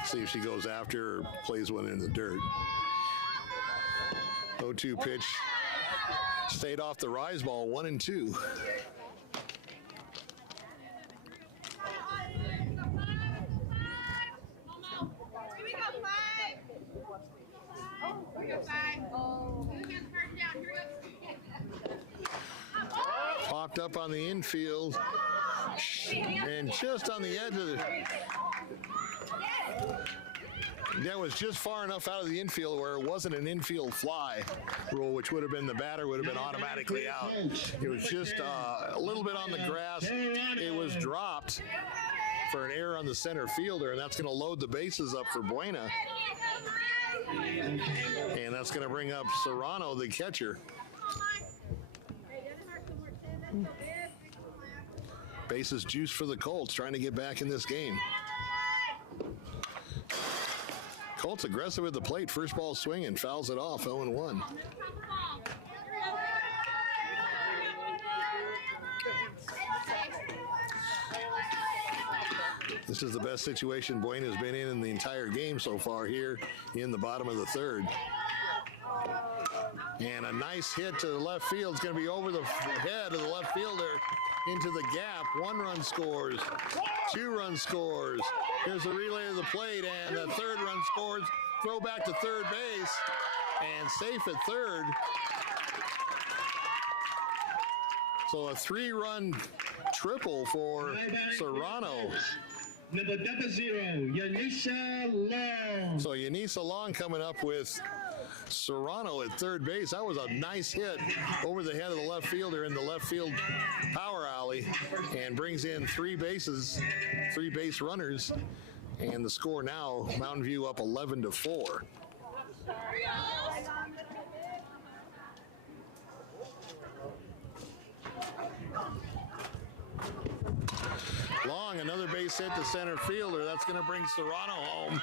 See if she goes after or plays one in the dirt. 0-2 pitch. Stayed off the rise ball, 1-2. Popped up on the infield and just on the edge of the. That was just far enough out of the infield where it wasn't an infield fly rule, which would have been the batter would have been automatically out. It was just a little bit on the grass. It was dropped for an error on the center fielder, and that's going to load the bases up for Buena. And that's going to bring up Serrano, the catcher. Bases juice for the Colts, trying to get back in this game. Colts aggressive at the plate. First ball swinging, fouls it off, 0-1. This is the best situation Buena has been in the entire game so far here in the bottom of the third. And a nice hit to the left field. It's going to be over the head of the left fielder into the gap. 1 run scores, 2 run scores. Here's the relay of the plate, and the 3rd run scores. Throw back to third base, and safe at third. So a 3-run triple for Serrano. Number 00, Yanisa Long. So Yanisa Long coming up with Serrano at third base. That was a nice hit over the head of the left fielder in the left field power alley, and brings in 3 base runners. And the score now, Mountain View up 11-4. Long, another base hit to center fielder. That's going to bring Serrano home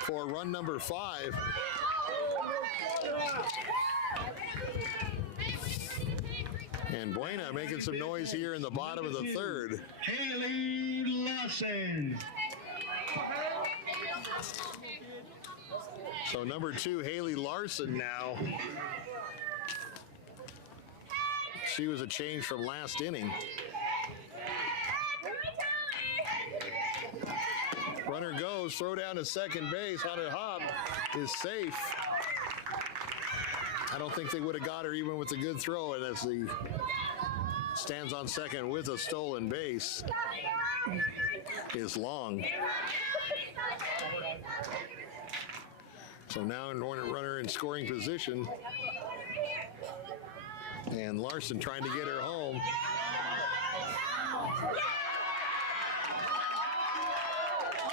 for run number 5. And Buena making some noise here in the bottom of the third. Haley Lawson. So number 2, Haley Larson now. She was a change from last inning. Runner goes, throw down to second base. Hunter Hobb is safe. I don't think they would have got her even with a good throw, and as he stands on second with a stolen base is Long. So now a runner in scoring position, and Larson trying to get her home.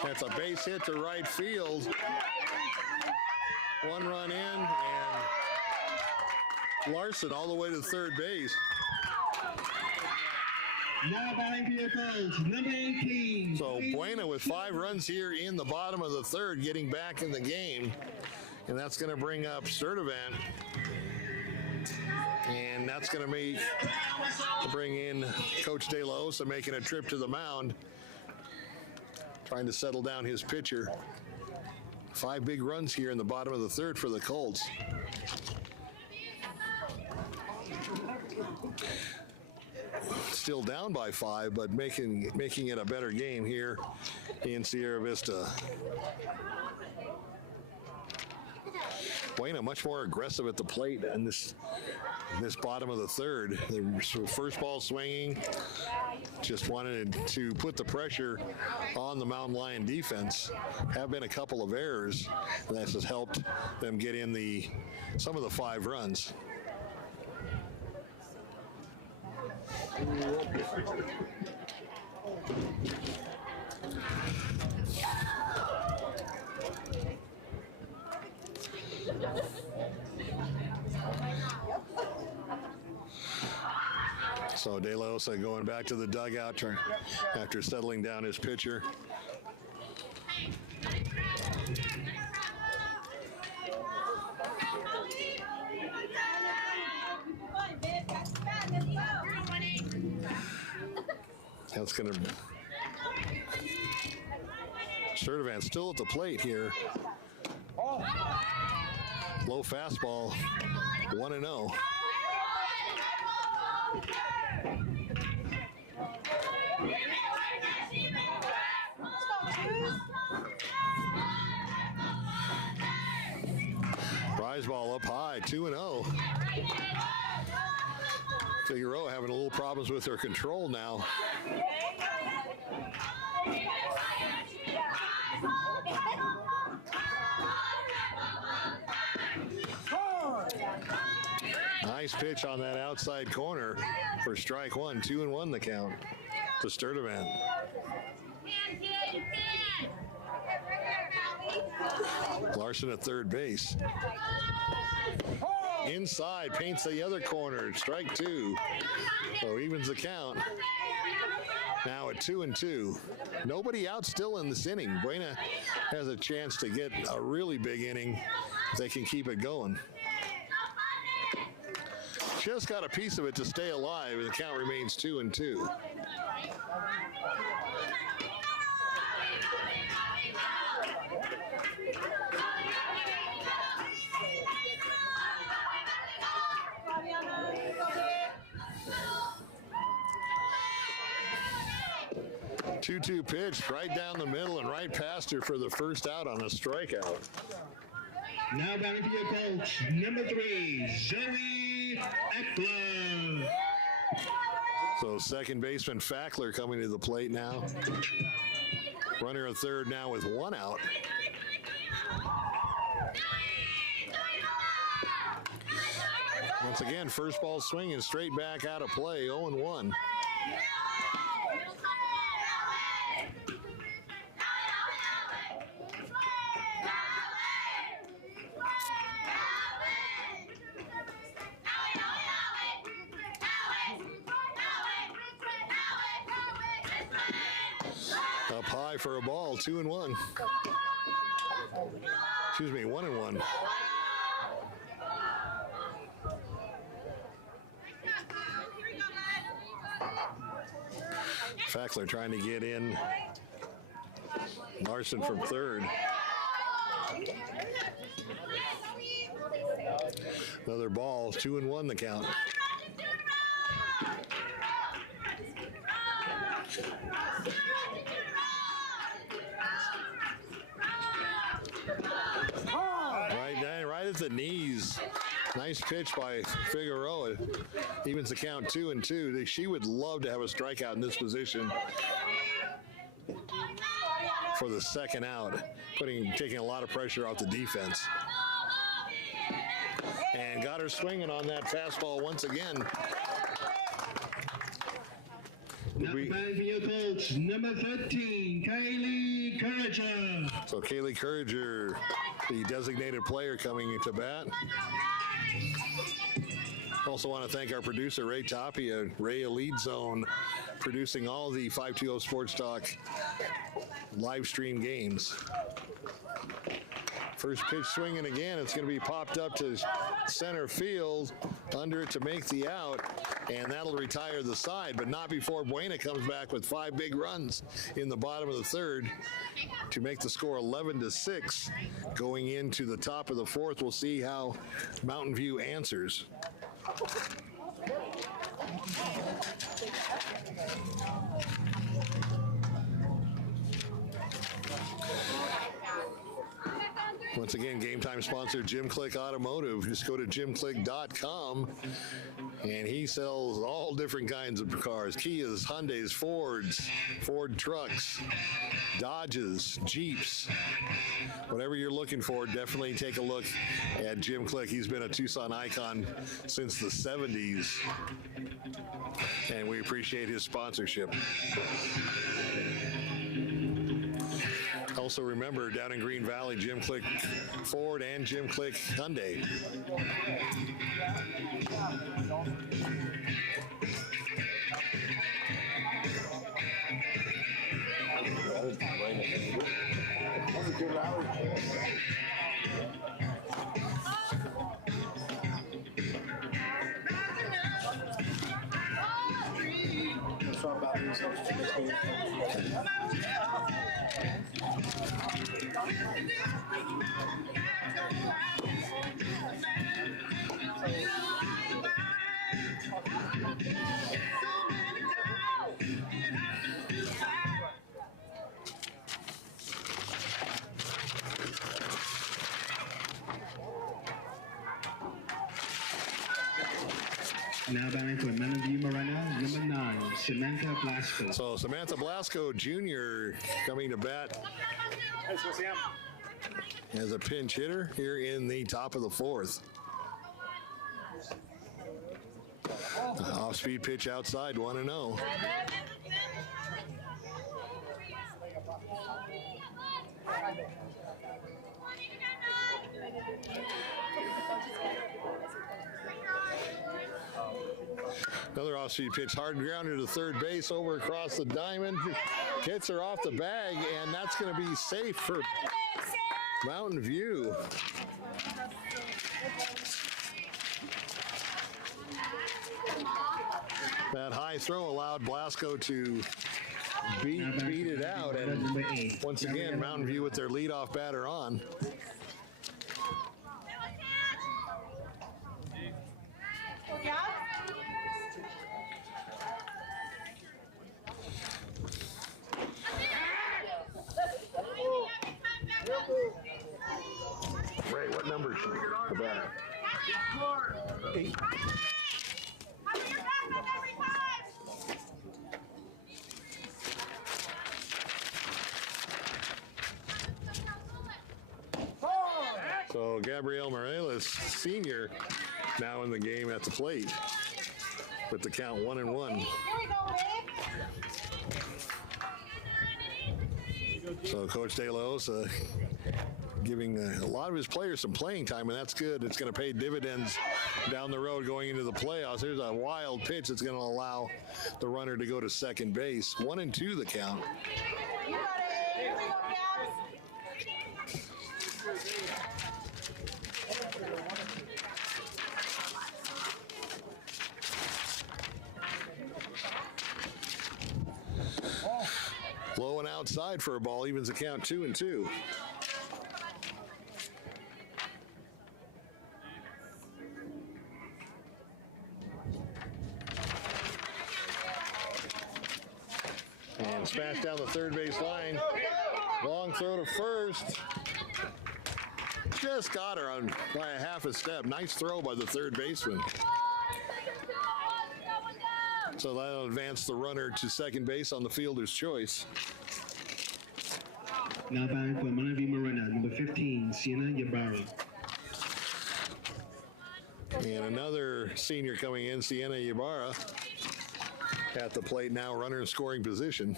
That's a base hit to right field. 1 run in, and Larson all the way to third base. Now batting for your Colts, number 18. So Buena with 5 runs here in the bottom of the third, getting back in the game. And that's going to bring up Sturdivant. And that's going to bring in Coach De La Osa making a trip to the mound, trying to settle down his pitcher. 5 big runs here in the bottom of the third for the Colts. Still down by 5, but making it a better game here in Sierra Vista. Buena much more aggressive at the plate in this bottom of the third. The first ball swinging, just wanted to put the pressure on the Mountain Lion defense. Have been a couple of errors that has helped them get in some of the 5 runs. So De La Osa going back to the dugout after settling down his pitcher. That's going to... Sturdivant still at the plate here. Low fastball, 1-0. Rise ball up high, 2-0. Figueroa having a little problems with her control now. Nice pitch on that outside corner for strike 1. 2-1 the count to Sturdivant. Larson at third base. Inside, paints the other corner. Strike 2. So evens the count. Now at 2-2. Nobody out still in this inning. Buena has a chance to get a really big inning if they can keep it going. Just got a piece of it to stay alive, and the count remains 2-2. Two-two pitch right down the middle and right past her for the first out on a strikeout. Now batting for your coach, number 3, Zoe Eckler. So second baseman Fackler coming to the plate now. Runner at third now with 1 out. Once again, first ball swinging straight back out of play, 0-1. Up high for a ball, 2-1. Excuse me, 1-1. Fackler trying to get in. Larson from third. Another ball, 2-1 the count. Right at the knees. Nice pitch by Figueroa. Evens the count 2-2. She would love to have a strikeout in this position for the second out, taking a lot of pressure off the defense. And got her swinging on that fastball once again. Now batting for your coach, number 13, Kaylee Courager. So Kaylee Courager, the designated player, coming into bat. Also want to thank our producer, Ray Tapia, Ray Elite Zone, producing all the 520 Sports Talk live stream games. First pitch swinging again. It's going to be popped up to center field, under it to make the out, and that'll retire the side, but not before Buena comes back with 5 big runs in the bottom of the third to make the score 11-6. Going into the top of the fourth, we'll see how Mountain View answers. Once again, Game Time sponsor Jim Click Automotive. Just go to jimclick.com, and he sells all different kinds of cars. Kias, Hyundais, Fords, Ford trucks, Dodges, Jeeps. Whatever you're looking for, definitely take a look at Jim Click. He's been a Tucson icon since the 70s, and we appreciate his sponsorship. Also remember, down in Green Valley, Jim Click Ford and Jim Click Hyundai. Now batting for Mountain View Morena, number 9, Samantha Blasco. So Samantha Blasco Jr. coming to bat as a pinch hitter here in the top of the fourth. Off-speed pitch outside, 1-0. Another off-speed pitch, hard grounder to third base, over across the diamond. Hits her off the bag, and that's going to be safe for Mountain View. That high throw allowed Blasco to beat it out, and once again, Mountain View with their leadoff batter on. Ray, what number is she? The batter. 8. So Gabriel Morales, senior, now in the game at the plate with the count 1-1. So Coach De La Osa giving a lot of his players some playing time, and that's good. It's going to pay dividends down the road going into the playoffs. There's a wild pitch that's going to allow the runner to go to second base. 1-2 the count. You got it. Here we go, Gabs. Low and outside for a ball, evens the count 2-2. And smash down the third base line. Long throw to first. Just got her on by a half a step. Nice throw by the third baseman. So that'll advance the runner to second base on the fielder's choice. Now batting for Buena, number 15, Sienna Ybarra. And another senior coming in, Sienna Ybarra, at the plate now, runner in scoring position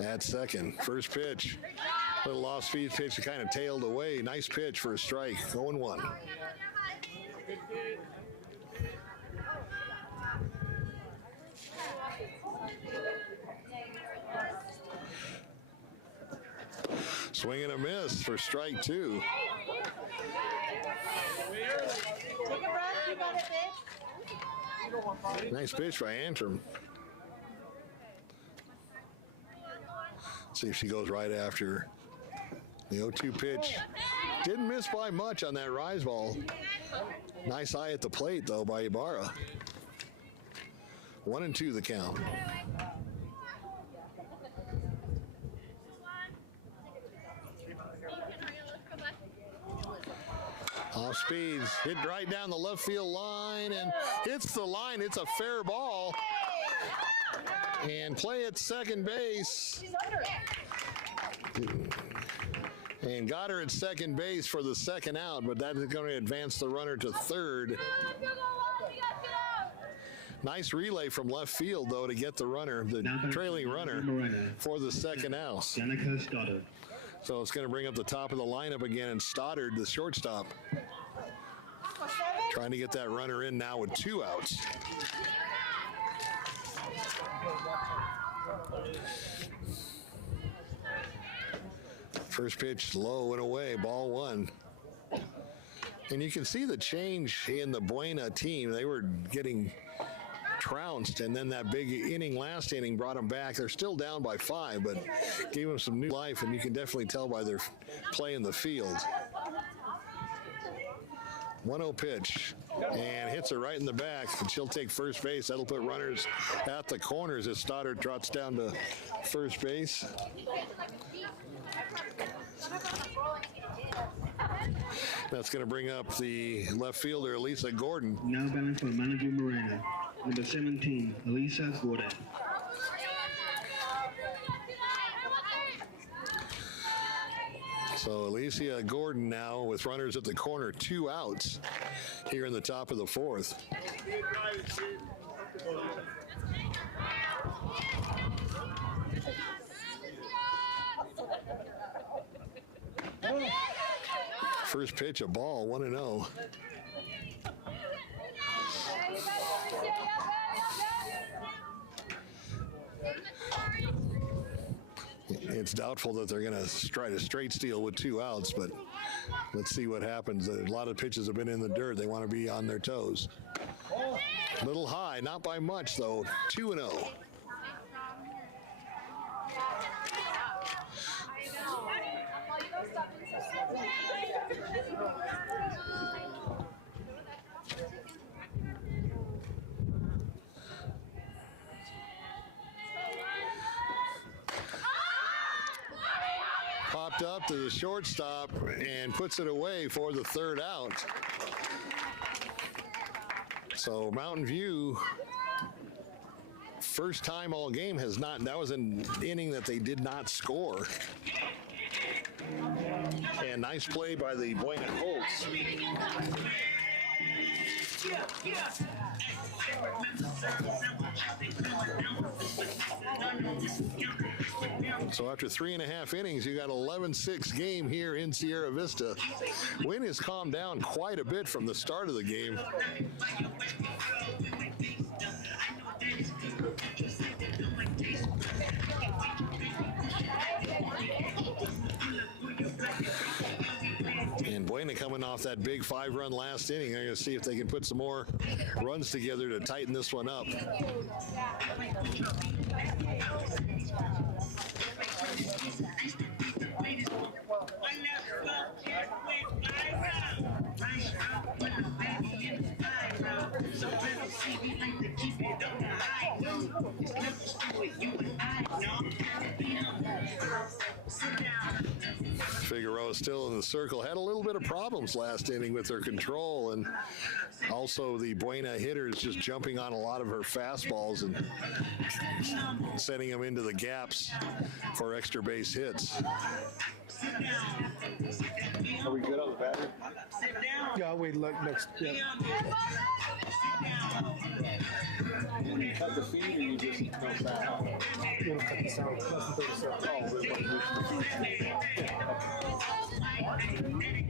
at second. First pitch, little off-speed pitch, kind of tailed away. Nice pitch for a strike, 0-1. Swing and a miss for strike 2. Take a breath. You got it, bitch. Nice pitch by Antrim. See if she goes right after the 0-2 pitch. Didn't miss by much on that rise ball. Nice eye at the plate, though, by Ibarra. 1-2 the count. Off speeds, hit right down the left field line and hits the line. It's a fair ball. And play at second base. And got her at second base for the second out, but that is going to advance the runner to third. Nice relay from left field, though, to get the runner, the trailing runner, for the second out. So it's going to bring up the top of the lineup again, and Stoddard, the shortstop, trying to get that runner in now with 2 outs. First pitch low and away, ball 1. And you can see the change in the Buena team. They were getting trounced, and then that big inning last inning brought them back. They're still down by 5, but gave them some new life, and you can definitely tell by their play in the field. 1-0 pitch, and hits her right in the back, and she'll take first base. That'll put runners at the corners as Stoddard trots down to first base. That's going to bring up the left fielder, Elisa Gordon. Now batting for Manager Morena, number 17, Elisa Gordon. So Alicia Gordon now with runners at the corner, 2 outs here in the top of the 4th. First pitch, a ball, 1-0. It's doubtful that they're going to try to straight steal with 2 outs, but let's see what happens. A lot of pitches have been in the dirt. They want to be on their toes. Little high, not by much, though. 2-0. Popped up to the shortstop and puts it away for the 3rd out. So Mountain View, first time all game has not, that was an inning that they did not score. And nice play by the Buena Colts. So after 3.5 innings, you got 11-6 game here in Sierra Vista. Wind has calmed down quite a bit from the start of the game. And Buena coming off that big 5-run last inning. They're going to see if they can put some more runs together to tighten this one up. Figueroa still in the circle. Had a little bit of problems last inning with her control, and also the Buena hitters just jumping on a lot of her fastballs and sending them into the gaps for extra base hits. Are we good on the batter? Yeah, I'll wait next. Yeah. You cut the feed or you just don't sound? You don't cut the sound. Less than 30 seconds. Oh, really?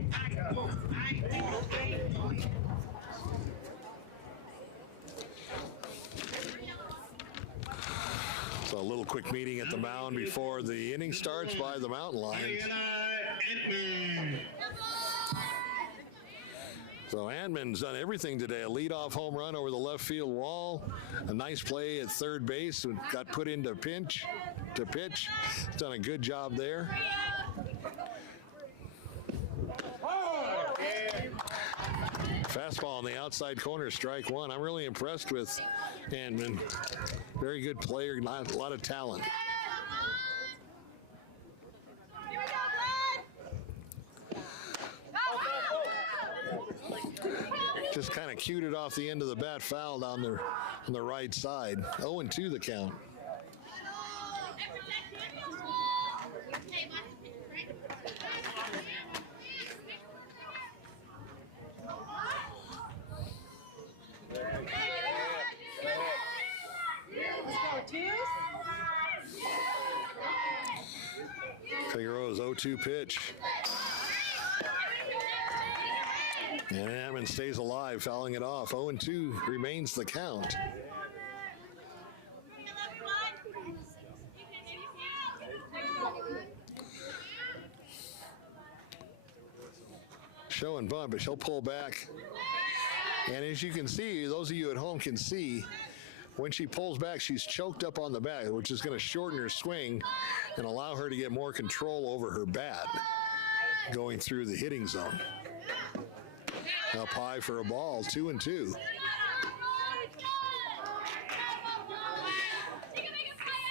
So a little quick meeting at the mound before the inning starts by the Mountain Lions. So Antman's done everything today. A leadoff home run over the left field wall. A nice play at third base. And got put into pitch. He's done a good job there. Fastball on the outside corner, strike one. I'm really impressed with Antman. Very good player, a lot of talent. Just kind of cued it off the end of the bat, fouled on the right side. 0-2 the count. Figueroa's 0-2 pitch. And Antman stays alive, fouling it off. 0-2 remains the count. Show and bunt, but she'll pull back. And as you can see, those of you at home can see, when she pulls back, she's choked up on the back, which is going to shorten her swing and allow her to get more control over her bat going through the hitting zone. Up high for a ball, 2-2.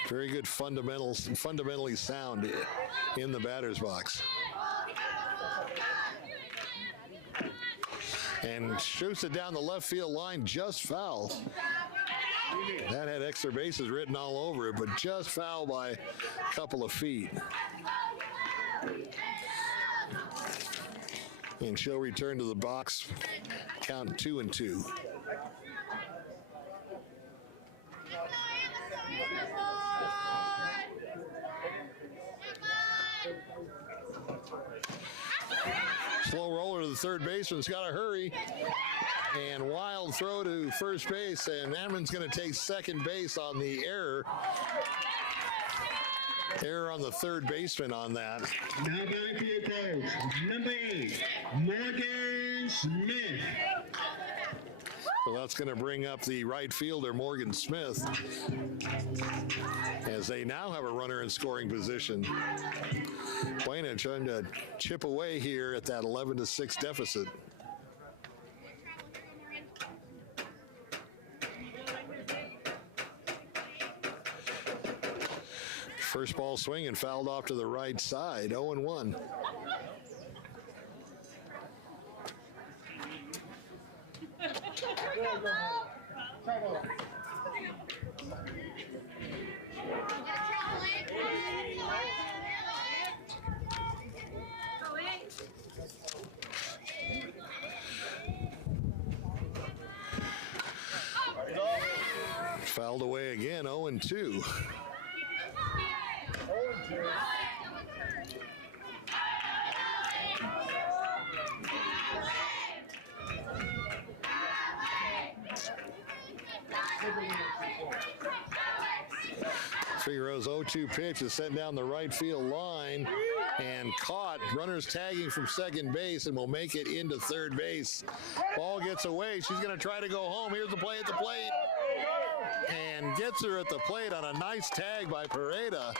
Very good fundamentally sound in the batter's box. And shoots it down the left field line, just foul. That had extra bases written all over it, but just foul by a couple of feet. And she'll return to the box, count 2-2. Slow roller to the third baseman's got to hurry. And wild throw to first base, and Antman's going to take second base on the error. Error on the third baseman on that. Now back to your coach. Number 8, Morgan Smith. So that's going to bring up the right fielder, Morgan Smith, as they now have a runner in scoring position. Buena trying to chip away here at that 11-6 deficit. First ball swing and fouled off to the right side, 0-1. Fouled away again, 0-2. Figaro's 0-2 pitch is sent down the right field line and caught. Runners tagging from second base and will make it into third base. Ball gets away. She's going to try to go home. Here's the play at the plate. And gets her at the plate on a nice tag by Pareda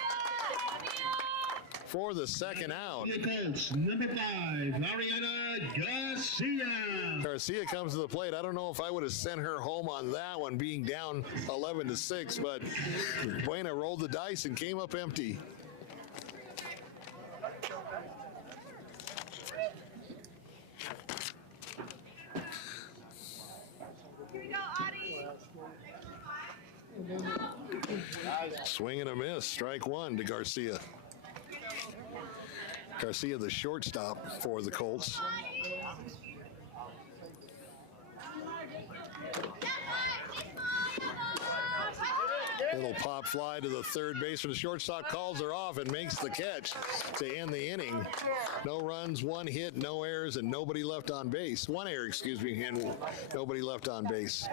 for the second out. Your coach, number 5, Ariana Garcia. Garcia comes to the plate. I don't know if I would have sent her home on that one, being down 11-6, but Buena rolled the dice and came up empty. Swing and a miss. Strike one to Garcia. Garcia, the shortstop for the Colts. Little pop fly to the third baseman. The shortstop calls her off and makes the catch to end the inning. No runs, one hit, no errors, and nobody left on base. One error, excuse me, and nobody left on base.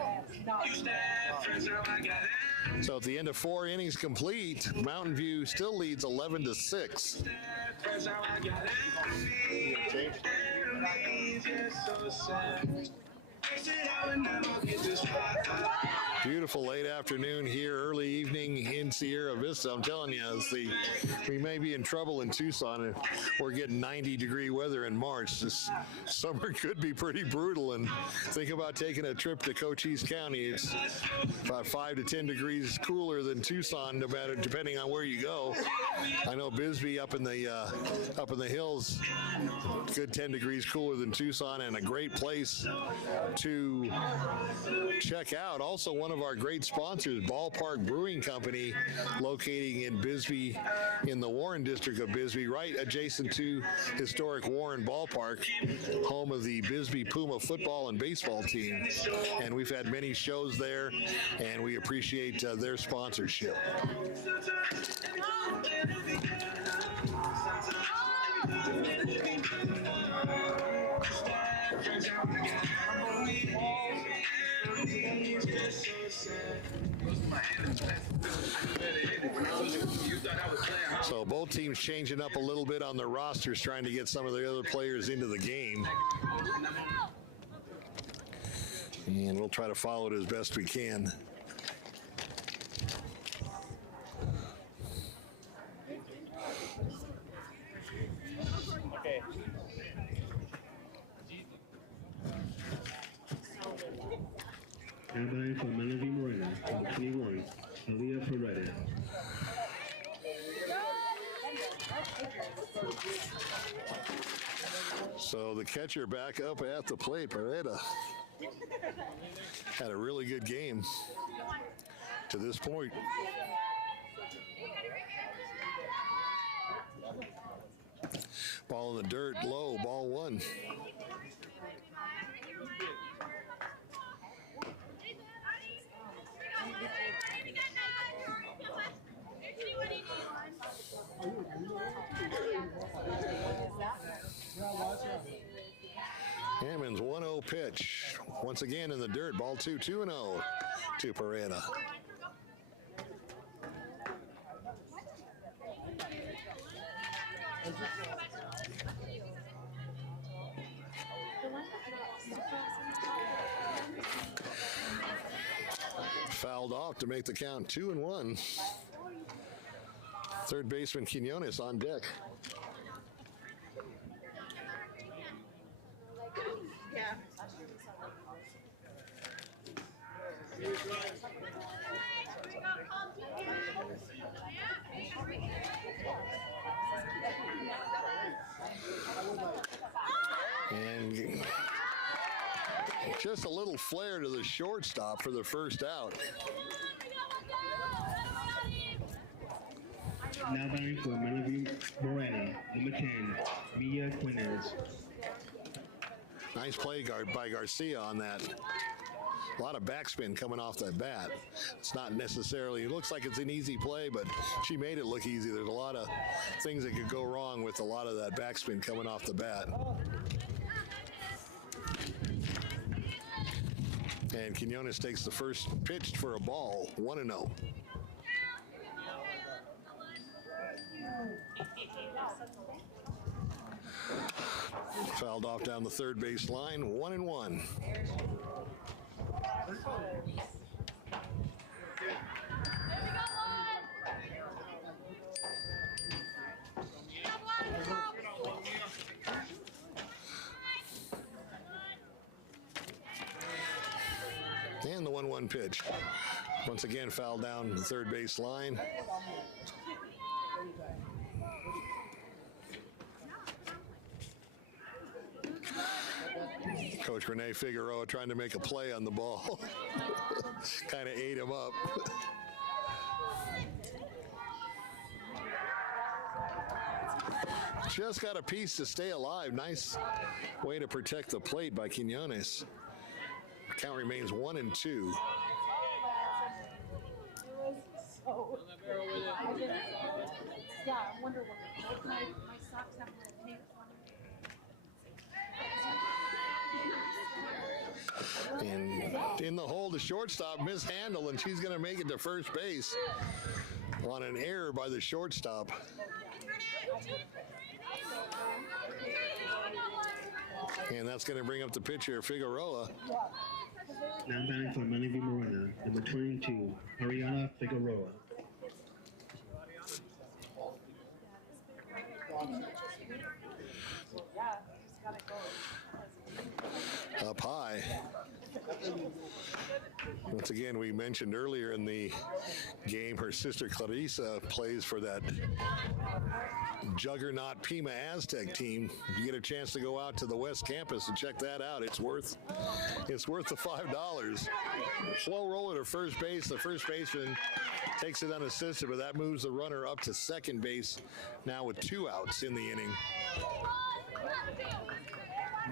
So at the end of 4 innings complete, Mountain View still leads 11-6. Beautiful late afternoon here, early evening in Sierra Vista. I'm telling you, we may be in trouble in Tucson. We're getting 90-degree weather in March. This summer could be pretty brutal. And think about taking a trip to Cochise County. It's about 5 to 10 degrees cooler than Tucson, no matter depending on where you go. I know Bisbee up in the hills, good 10 degrees cooler than Tucson, and a great place to check out. Also, one of our great sponsors, Ballpark Brewing Company, locating in Bisbee, in the Warren district of Bisbee, right adjacent to historic Warren Ballpark, home of the Bisbee Puma football and baseball team. And we've had many shows there, and we appreciate their sponsorship. So both teams changing up a little bit on their rosters, trying to get some of the other players into the game. And we'll try to follow it as best we can. Okay. Now for Melody Morena, 21, Aaliyah Pareda. So the catcher back up at the plate, Pareda. Had a really good game to this point. Ball in the dirt, low, ball one. Hammond's 1-0 pitch. Once again in the dirt, ball 2-0 to Pareda. Fouled off to make the count 2-1. Third baseman Quinones on deck. Yeah. And just a little flare to the shortstop for the first out. Now batting for Buena, number 10, Mia Quinez. Nice play by Garcia on that. A lot of backspin coming off that bat. It's not necessarily, it looks like it's an easy play, but she made it look easy. There's a lot of things that could go wrong with a lot of that backspin coming off the bat. And Quinones takes the first pitch for a ball, 1-0. Fouled off down the third base line, 1-1. And the 1-1 pitch. Once again, fouled down the third base line. Coach Renee Figueroa trying to make a play on the ball. Kind of ate him up. Just got a piece to stay alive. Nice way to protect the plate by Quinones. Count remains 1-2. Yeah, I wonder what my socks have little tape on them. And in the hole, the shortstop mishandled, and she's going to make it to first base on an error by the shortstop. And that's going to bring up the pitcher, Figueroa. Now batting for Melanie Morena, number 22, Ariana Figueroa. Up high. Once again, we mentioned earlier in the game, her sister Clarissa plays for that juggernaut Pima Aztec team. If you get a chance to go out to the West Campus and check that out, it's worth the $5. Slow roller to first base. The first baseman takes it unassisted, but that moves the runner up to second base now with 2 outs in the inning.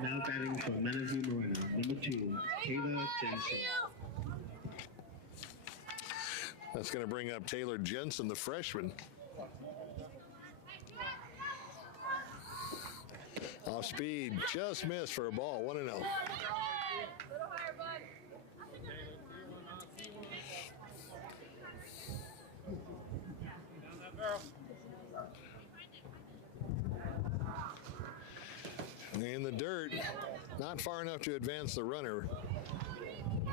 Now batting for Melanie Morena, number 2, Kayla Jensen. That's going to bring up Taylor Jensen, the freshman. Off speed, just missed for a ball, 1-0. In the dirt, not far enough to advance the runner.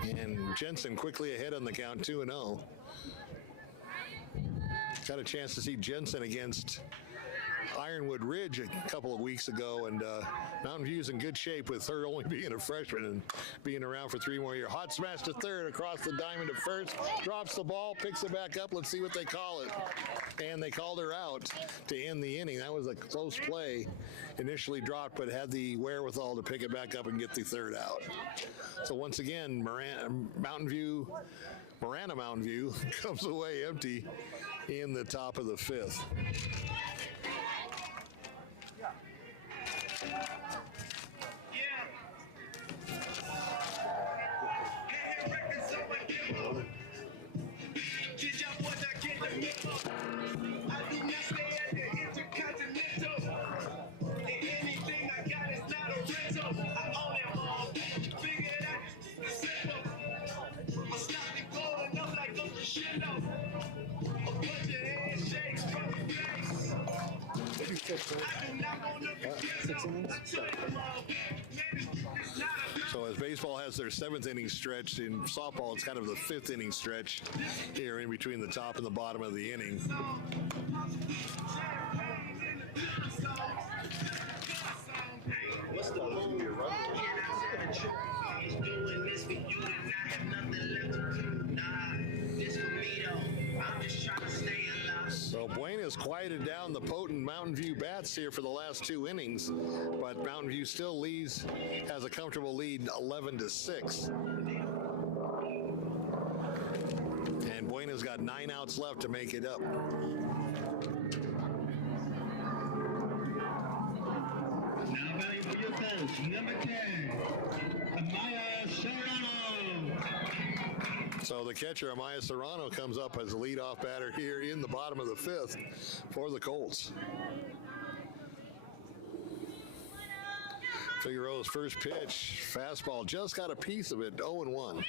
And Jensen quickly ahead on the count, 2-0. Got a chance to see Jensen against Ironwood Ridge a couple of weeks ago, and Mountain View's in good shape with her only being a freshman and being around for 3 more years. Hot smash to third, across the diamond to first, drops the ball, picks it back up. Let's see what they call it. And they called her out to end the inning. That was a close play. Initially dropped, but had the wherewithal to pick it back up and get the third out. So once again, Marana Mountain View comes away empty in the top of the 5th. baseball has their 7th inning stretch. In softball, it's kind of the 5th inning stretch here in between the top and the bottom of the inning. What's the home? Can I tell you? He's doing this for you and I have nothing left to do. Nah, this for me though. I'm just trying to stay alive. So Buena's quieted down the potent Mountain View bats here for the last 2 innings, but Mountain View still has a comfortable lead 11-6. And Buena's got 9 outs left to make it up. Now batting for your Colts, number 10, Amaya Serrano. So the catcher, Amaya Serrano, comes up as the leadoff batter here in the bottom of the 5th for the Colts. Figueroa's first pitch, fastball, just got a piece of it, 0-1.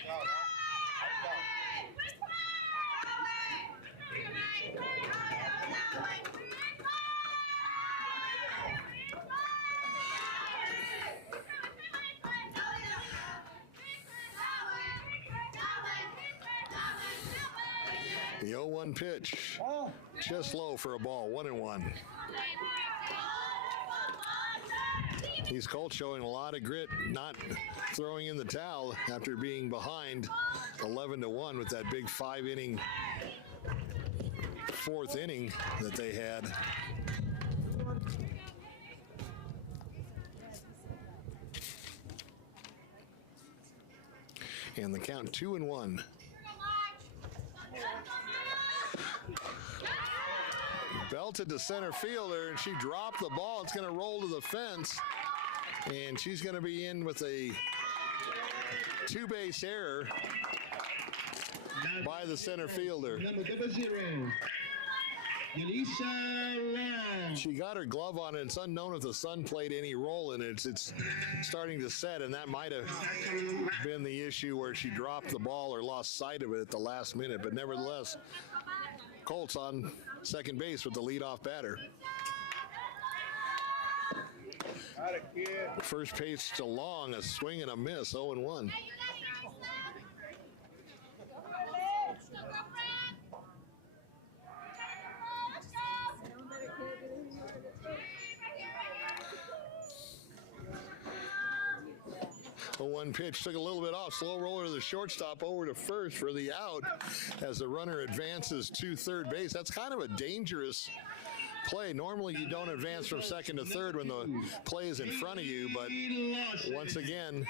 The 0-1 pitch, just low for a ball, 1-1. These Colts showing a lot of grit, not throwing in the towel after being behind 11-1 with that big 5-inning 4th inning that they had. And the count 2-1. Belted to center fielder, and she dropped the ball. It's going to roll to the fence, and she's going to be in with a 2-base error by the center fielder. Number 0, Yelisa Long. She got her glove on, and it's unknown if the sun played any role in it. It's starting to set, and that might have been the issue where she dropped the ball or lost sight of it at the last minute. But nevertheless, Colts on second base with the leadoff batter. First pitch to Long, a swing and a miss, 0-1. The 1 pitch took a little bit off. Slow roller to the shortstop over to first for the out as the runner advances to third base. That's kind of a dangerous play. Normally you don't advance from second to third when the play is in front of you, but once again,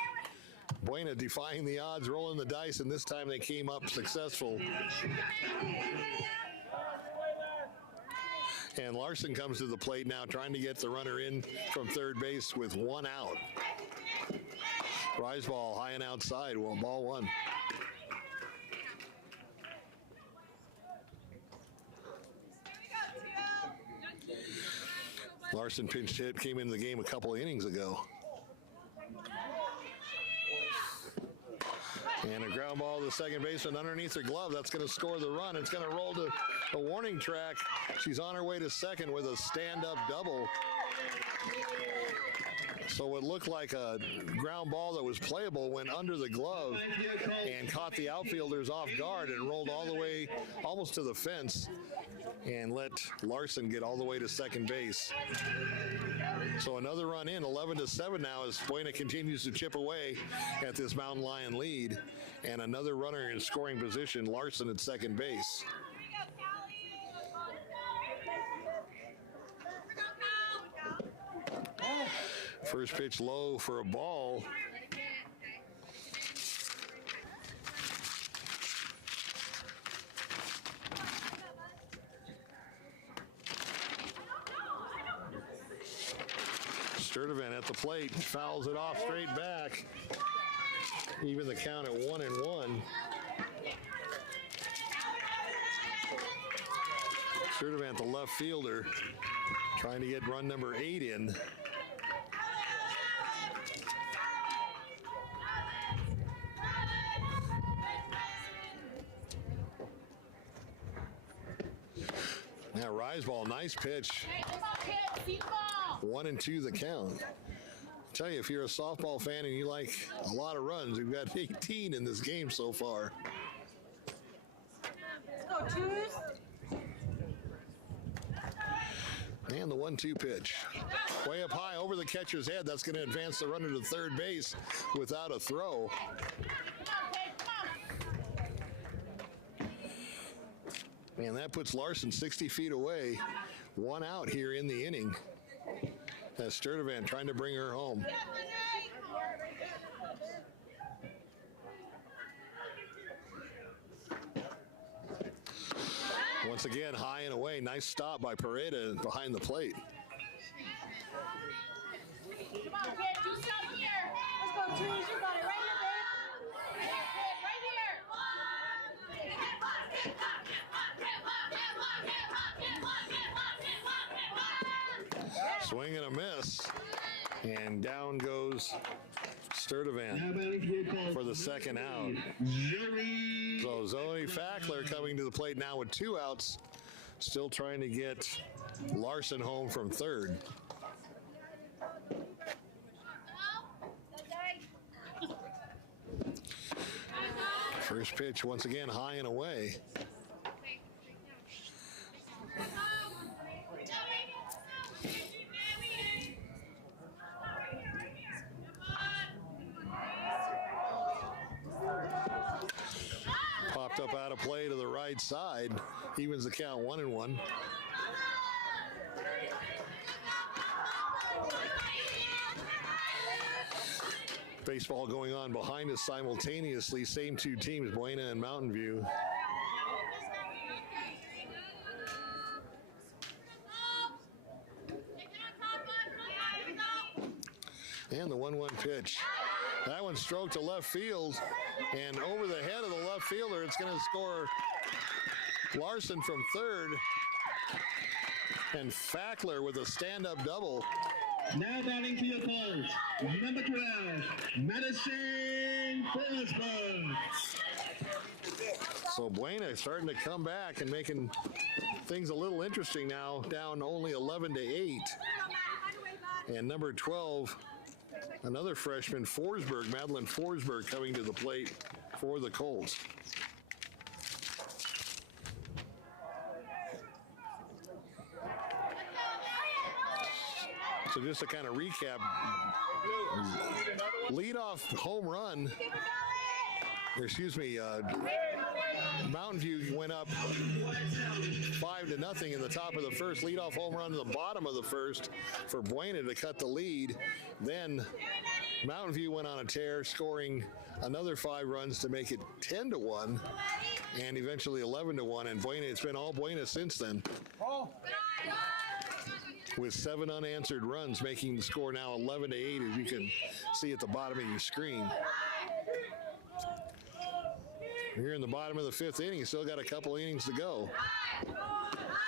Buena defying the odds, rolling the dice, and this time they came up successful. And Larson comes to the plate now, trying to get the runner in from third base with 1 out. Rise ball high and outside, ball 1. Larson pinch hit, came into the game a couple of innings ago. And a ground ball to the second baseman underneath her glove. That's going to score the run. It's going to roll to the warning track. She's on her way to second with a stand-up double. So what looked like a ground ball that was playable went under the glove and caught the outfielders off guard and rolled all the way almost to the fence and let Larson get all the way to second base. So another run in, 11-7 now as Buena continues to chip away at this Mountain Lion lead. And another runner in scoring position, Larson at second base. First pitch low for a ball. Sturdivant at the plate, fouls it off straight back. Even the count at 1-1. Sturdivant, the left fielder, trying to get run number 8 in. Now rise ball, nice pitch. 1-2 the count. Tell you, if you're a softball fan and you like a lot of runs, we've got 18 in this game so far. Let's go, twos. And the 1-2 pitch. Way up high over the catcher's head. That's going to advance the runner to third base without a throw. And that puts Larson 60 feet away. 1 out here in the inning. That's Sturdivant trying to bring her home. Once again, high and away. Nice stop by Pareda behind the plate. Come on, kid, do something here. Let's go, twos. You got it right here, babe. Swing and a miss. And down goes Sturdivant Now batting for your Colts, for the second out. Zoe. So Zoe Fackler coming to the plate now with 2 outs. Still trying to get Larson home from third. First pitch once again high and away. Popped up out of play to the right side. Evens the count 1-1. Baseball going on behind us simultaneously. Same 2 teams, Buena and Mountain View. And the 1-1 pitch. That one stroked to left field, and over the head of the left fielder, it's going to score Larson from third, and Fackler with a stand-up double. Now batting for your Colts, number 12, Madison Forsberg. So Buena starting to come back and making things a little interesting now, down only 11-8. And number 12, another freshman, Forsberg, Madeline Forsberg, coming to the plate for the Colts. So just to kind of recap, leadoff home run, or excuse me, Mountain View went up 5-0 in the top of the first. Leadoff home run in the bottom of the first for Buena to cut the lead. Then Mountain View went on a tear, scoring another 5 runs to make it 10-1, and eventually 11-1. And Buena, it's been all Buena since then, with 7 unanswered runs, making the score now 11-8, as you can see at the bottom of your screen. Here in the bottom of the 5th inning, still got a couple innings to go.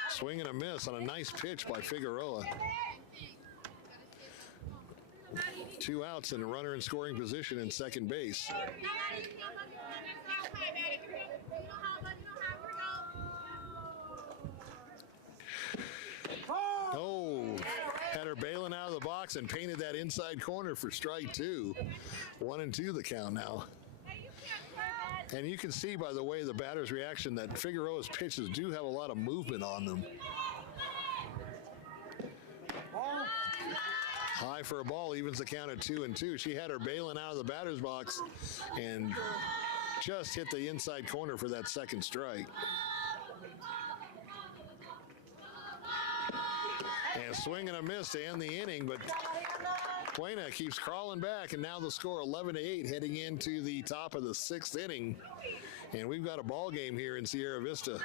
Swing and a miss on a nice pitch by Figueroa. 2 outs and a runner in scoring position in second base. Oh, had her bailing out of the box and painted that inside corner for strike 2. 1-2 the count now. And you can see by the way the batter's reaction that Figueroa's pitches do have a lot of movement on them. High for a ball, evens the count at 2-2. She had her bailing out of the batter's box and just hit the inside corner for that second strike. And a swing and a miss to end the inning, but Buena keeps crawling back, and now the score 11-8 heading into the top of the 6th inning. And we've got a ball game here in Sierra Vista.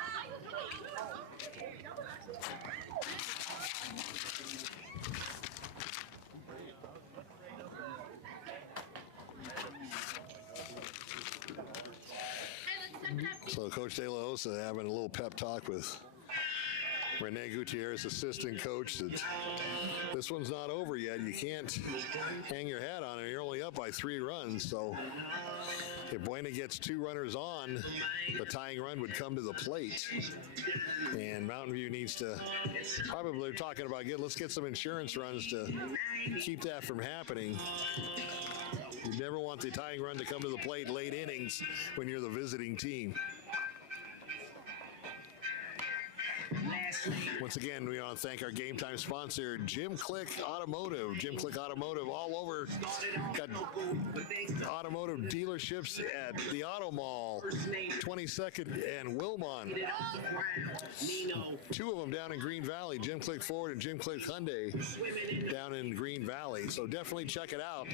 So Coach De La Osa having a little pep talk with Rene Gutierrez, assistant coach, that this one's not over yet. You can't hang your hat on it. You're only up by 3 runs. So if Buena gets 2 runners on, the tying run would come to the plate. And Mountain View needs to, probably they're talking about, let's get some insurance runs to keep that from happening. You never want the tying run to come to the plate late innings when you're the visiting team. Once again, we want to thank our game time sponsor, Jim Click Automotive. Jim Click Automotive all over. Got automotive dealerships at the Auto Mall, 22nd and Wilmont. 2 of them down in Green Valley, Jim Click Ford and Jim Click Hyundai down in Green Valley. So definitely check it out.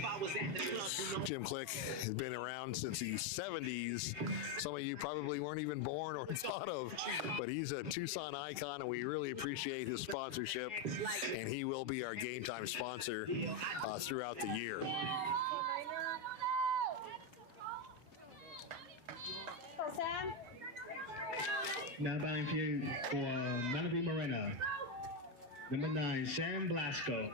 Jim Click has been around since the 70s. Some of you probably weren't even born or thought of, but he's a Tucson icon, and we really appreciate his sponsorship, and he will be our game time sponsor throughout the year. Now batting for Mountain View Morena, number 9, Sam Blasco.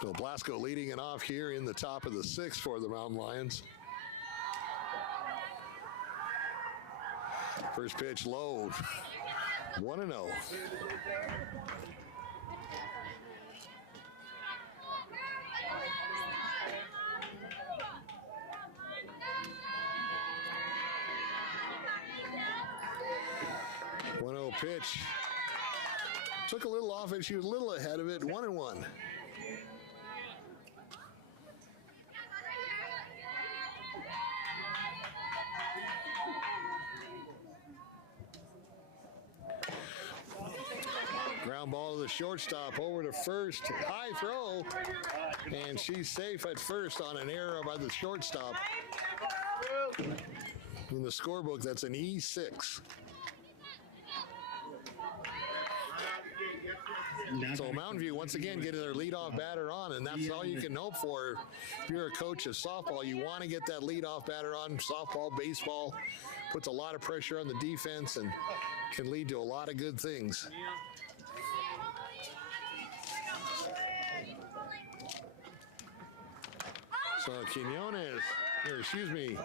So Blasco leading it off here in the top of the 6th for the Mountain Lions. First pitch low, 1-0. Pitch. Took a little off it. She was a little ahead of it. 1-1. Ground ball to the shortstop, over to first. High throw. And she's safe at first on an error by the shortstop. In the scorebook, that's an E6. So Mountain View, once again, getting their leadoff batter on, and that's all you can hope for. If you're a coach of softball, you want to get that leadoff batter on. Softball, baseball, puts a lot of pressure on the defense and can lead to a lot of good things. So Quinones, or excuse me,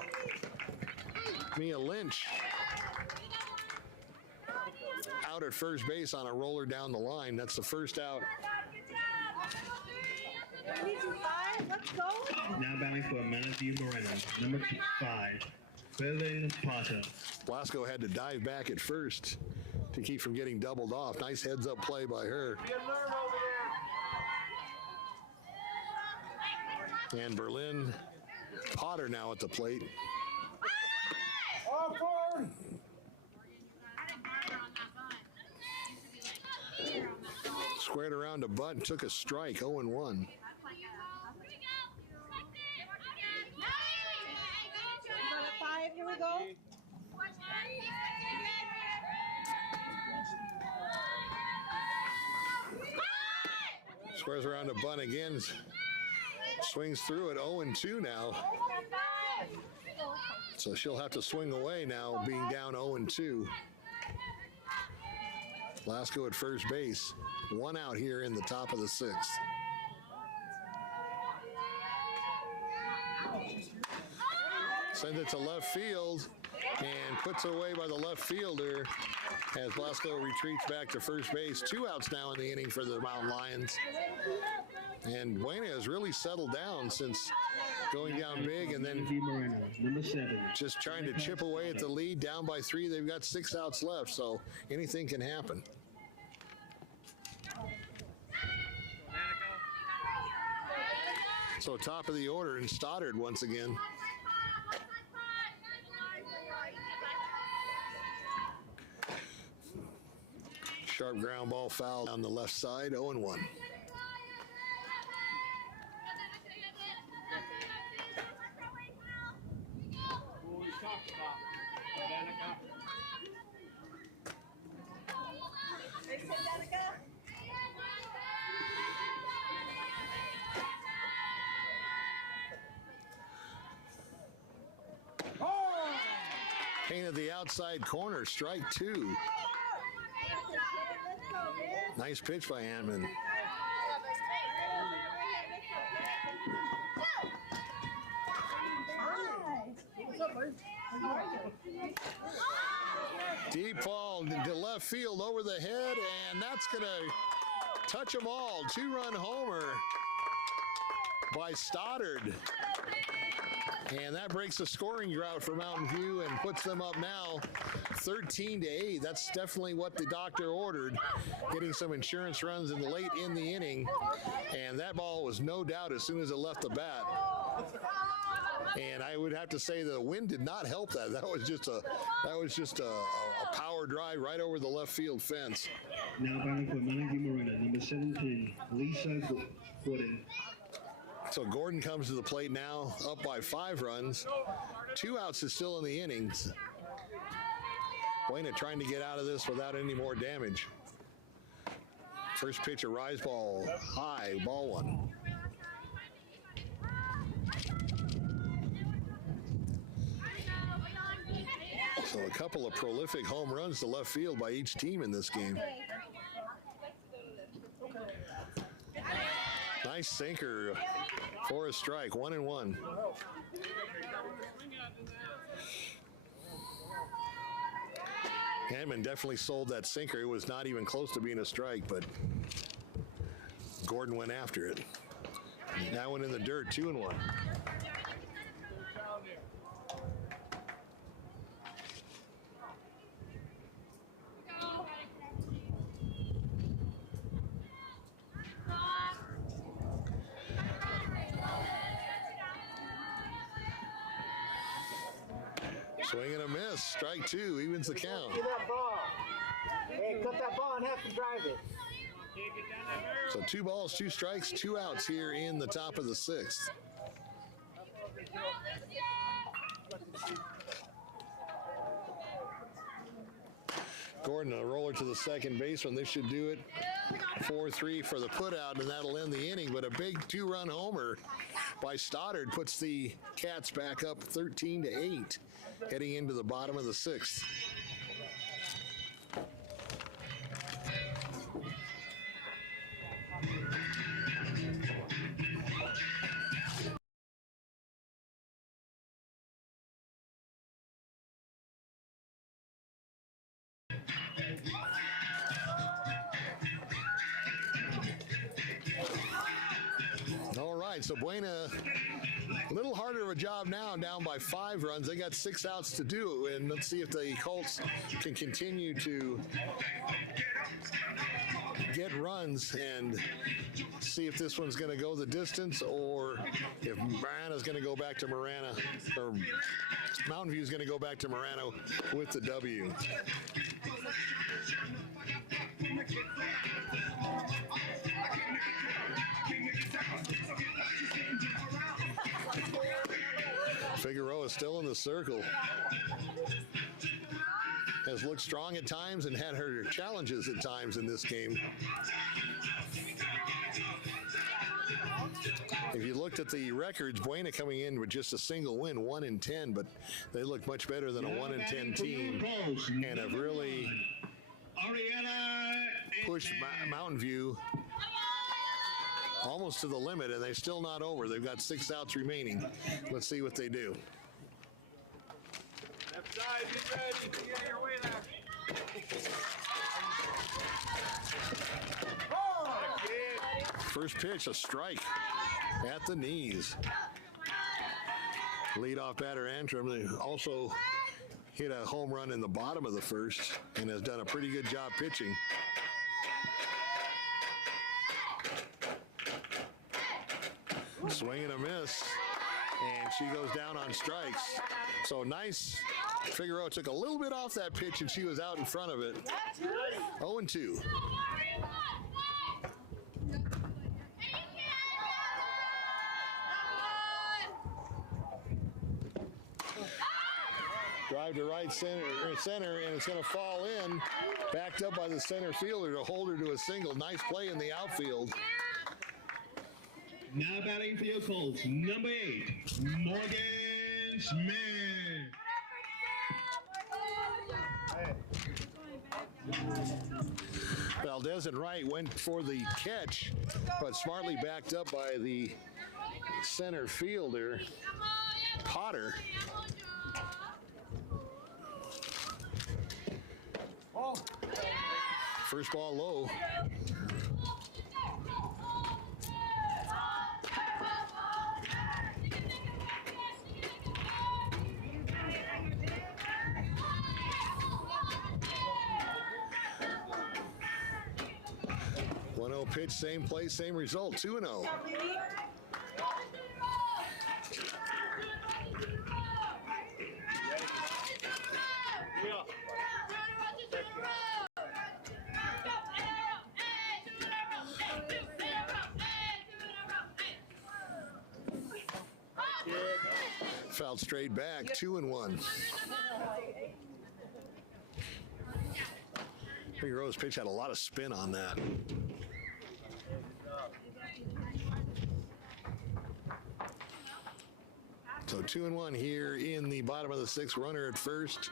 Mia Lynch, out at first base on a roller down the line. That's the first out. Let's go. Now batting for Mountain View Morena, number 5, Billy Potter. Blasco had to dive back at first to keep from getting doubled off. Nice heads-up play by her. And Berlin Potter now at the plate. Squared around a bunt, took a strike, 0-1. Here we go. Squares around a bunt again. Swings through it, 0-2 now. So she'll have to swing away now, being down 0-2. Blasco at first base. 1 out here in the top of the 6th. Sends it to left field and puts it away by the left fielder as Blasco retreats back to first base. 2 outs now in the inning for the Mountain Lions. And Buena has really settled down since going down big and then number 7. just trying to chip away at the lead, down by 3. They've got 6 outs left, so anything can happen. So top of the order, and Stoddard once again. Sharp ground ball foul on the left side, 0-1. Painted the outside corner, strike 2. Nice pitch by Hammond. Deep ball to left field over the head, and that's going to touch them all. 2-run homer by Stoddard. And that breaks the scoring drought for Mountain View and puts them up now 13-8. That's definitely what the doctor ordered, getting some insurance runs in late in the inning. And that ball was no doubt as soon as it left the bat. And I would have to say the wind did not help that. That was just a power drive right over the left field fence. Now batting for Mountain View Marina, number 17, Lisa Gordon. So Gordon comes to the plate now, up by 5 runs. 2 outs is still in the innings. Buena trying to get out of this without any more damage. First pitch, a rise ball, high, ball 1. So a couple of prolific home runs to left field by each team in this game. Nice sinker for a strike, 1-1. Hammond definitely sold that sinker. It was not even close to being a strike, but Gordon went after it. That one in the dirt, 2-1. Swing and a miss. Strike 2 evens the count. Get that ball. Hey, cut that ball and have to drive it. So 2 balls, 2 strikes, 2 outs here in the top of the 6th. Gordon, a roller to the second baseman. This should do it. 4-3 for the putout, and that'll end the inning. But a big 2-run homer by Stoddard puts the Cats back up 13-8, heading into the bottom of the 6th. So Buena, a little harder of a job now, down by 5 runs. They got 6 outs to do, and let's see if the Colts can continue to get runs and see if this one's going to go the distance, or if Marana's going to go back to Marana, or Mountain View's going to go back to Marana with the W. Figueroa still in the circle. Has looked strong at times and had her challenges at times in this game. If you looked at the records, Buena coming in with just a single win, 1-10, but they look much better than a 1-10 team and have really pushed Mountain View almost to the limit, and they're still not over. They've got 6 outs remaining. Let's see what they do. Left side, get ready. Get out of your way there. First pitch, a strike at the knees. Leadoff batter Antrim, they also hit a home run in the bottom of the 1st and has done a pretty good job pitching. Swing and a miss, and she goes down on strikes. So nice. Figueroa took a little bit off that pitch, and she was out in front of it. 0-2. Drive to right center, and it's going to fall in. Backed up by the center fielder to hold her to a single. Nice play in the outfield. Now batting for your Colts, number 8, Morgan Smith. Valdez and Wright went for the catch, but smartly backed up by the center fielder, Potter. First ball low. Pitch, same place, same result, 2-0. Fouled straight back, 2-1. Figueroa's pitch had a lot of spin on that. So 2-1 here in the bottom of the sixth. Runner at first.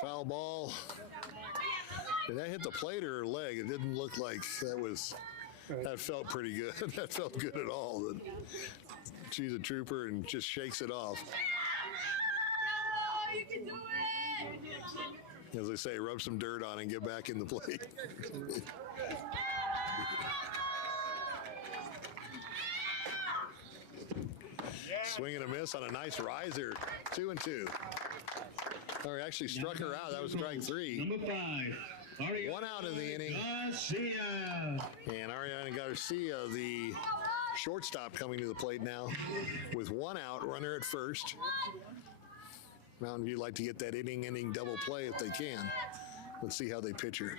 Foul ball. Did that hit the plate or leg? It didn't look like that was. That felt pretty good. That felt good at all. She's a trooper and just shakes it off. You can do it. As they say, rub some dirt on and get back in the plate. Swing and a miss on a nice riser. 2-2. Or actually struck her out. That was strike three. Number 5. Ariana 1 out in the inning. Garcia. And Ariana Garcia, the shortstop, coming to the plate now with 1 out. Runner at first. Mountain View like to get that inning double play if they can. Let's see how they pitch her.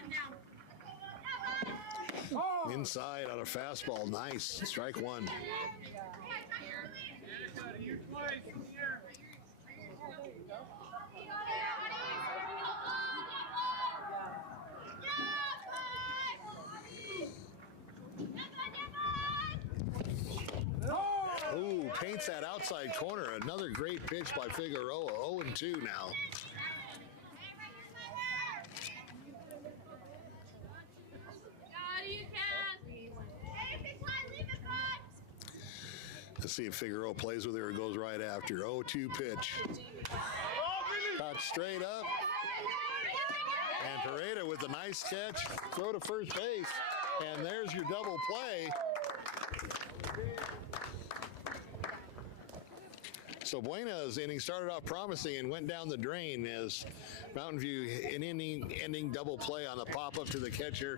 Inside on a fastball. Nice. Strike 1. Ooh, paints that outside corner. Another great pitch by Figueroa. 0-2 now. Let's see if Figueroa plays with her or goes right after. 0-2 pitch. Caught straight up. And Pareda with a nice catch. Throw to first base. And there's your double play. So Buena's inning started off promising and went down the drain as Mountain View an ending double play on the pop-up to the catcher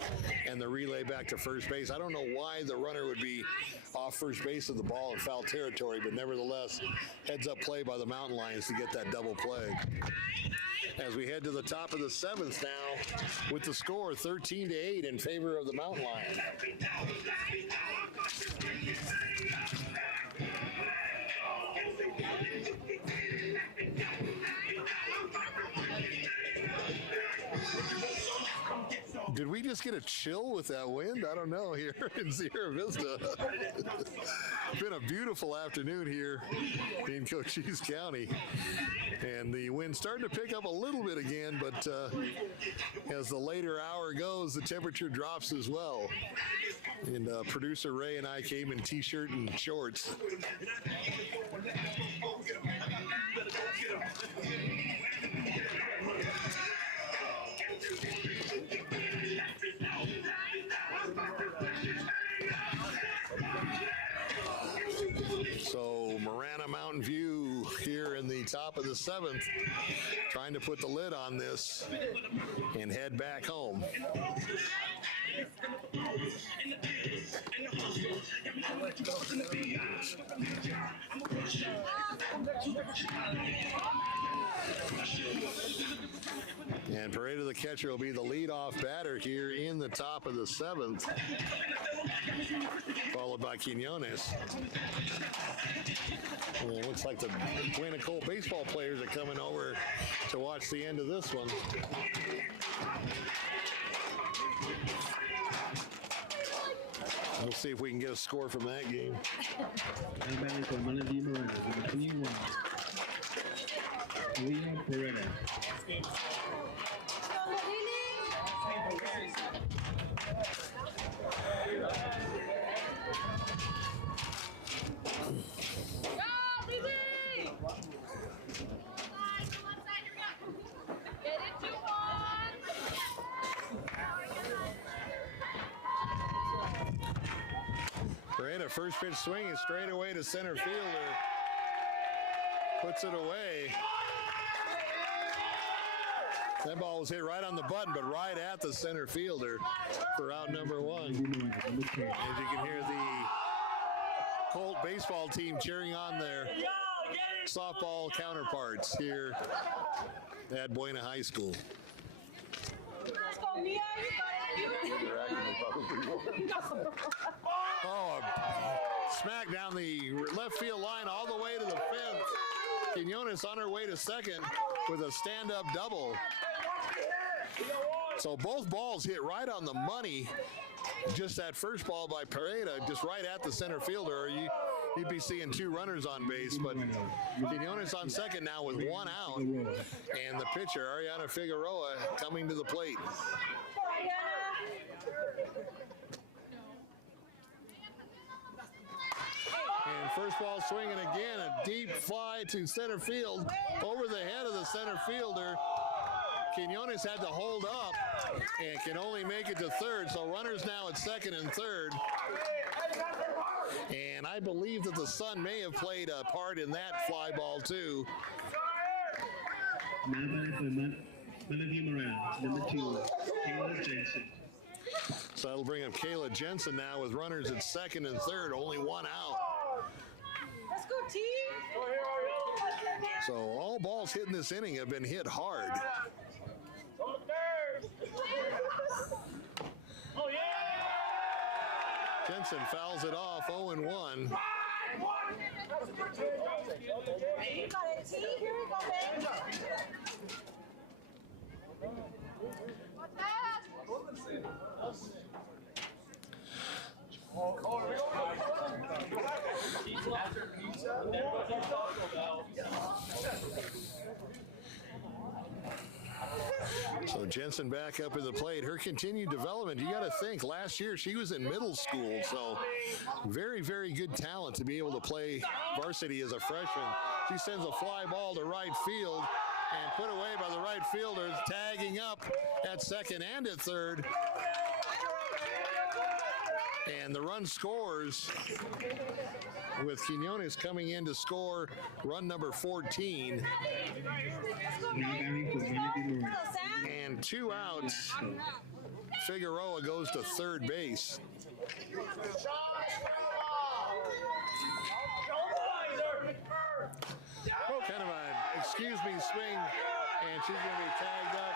and the relay back to first base. I don't know why the runner would be off first base of the ball in foul territory, but nevertheless, heads-up play by the Mountain Lions to get that double play. As we head to the top of the seventh now with the score 13-8 in favor of the Mountain Lions. Did we just get a chill with that wind? I don't know here in Sierra Vista. It's been a beautiful afternoon here in Cochise County. And the wind starting to pick up a little bit again, but as the later hour goes, the temperature drops as well. And producer Ray and I came in t-shirt and shorts. So Marana Mountain View here in the top of the seventh, trying to put the lid on this and head back home. And Pareda, the catcher, will be the leadoff batter here in the top of the seventh, followed by Quinones. And it looks like the Buena Cole baseball players are coming over to watch the end of this one. We'll see if we can get a score from that game. Now batting for Melody Moreno, number 21. Leah Beretta. Buena, first pitch swinging straight away to center fielder. Puts it away. That ball was hit right on the button, but right at the center fielder for out number one. As you can hear the Colt baseball team cheering on their softball counterparts here at Buena High School. Let's go, Mia. Oh, smack down the left field line all the way to the fence. Quinones on her way to second with a stand-up double. So both balls hit right on the money. Just that first ball by Pareda, just right at the center fielder, or you'd be seeing two runners on base. But Quinones on second now with one out. And the pitcher, Ariana Figueroa, coming to the plate. And first ball swinging again, a deep fly to center field over the head of the center fielder. Quinones had to hold up and can only make it to third. So runners now at second and third. And I believe that the sun may have played a part in that fly ball too. Now batting for Melody Moreno, number 2, Kayla Jensen. So that'll bring up Kayla Jensen now with runners at second and third, only one out. Let's go, team. So all balls hit in this inning have been hit hard. Oh, yeah! Jensen fouls it off, 0-1. You got it, T. Here we go, babe. What's that? So Jensen back up at the plate. Her continued development, you got to think, last year she was in middle school, so very, very good talent to be able to play varsity as a freshman. She sends a fly ball to right field and put away by the right fielder, tagging up at second and at third. And the run scores with Quinones coming in to score run number 14. Now batting for Melody Moreno. And 2 outs. Figueroa goes to third base. Kind of an excuse me swing, and she's going to be tagged up.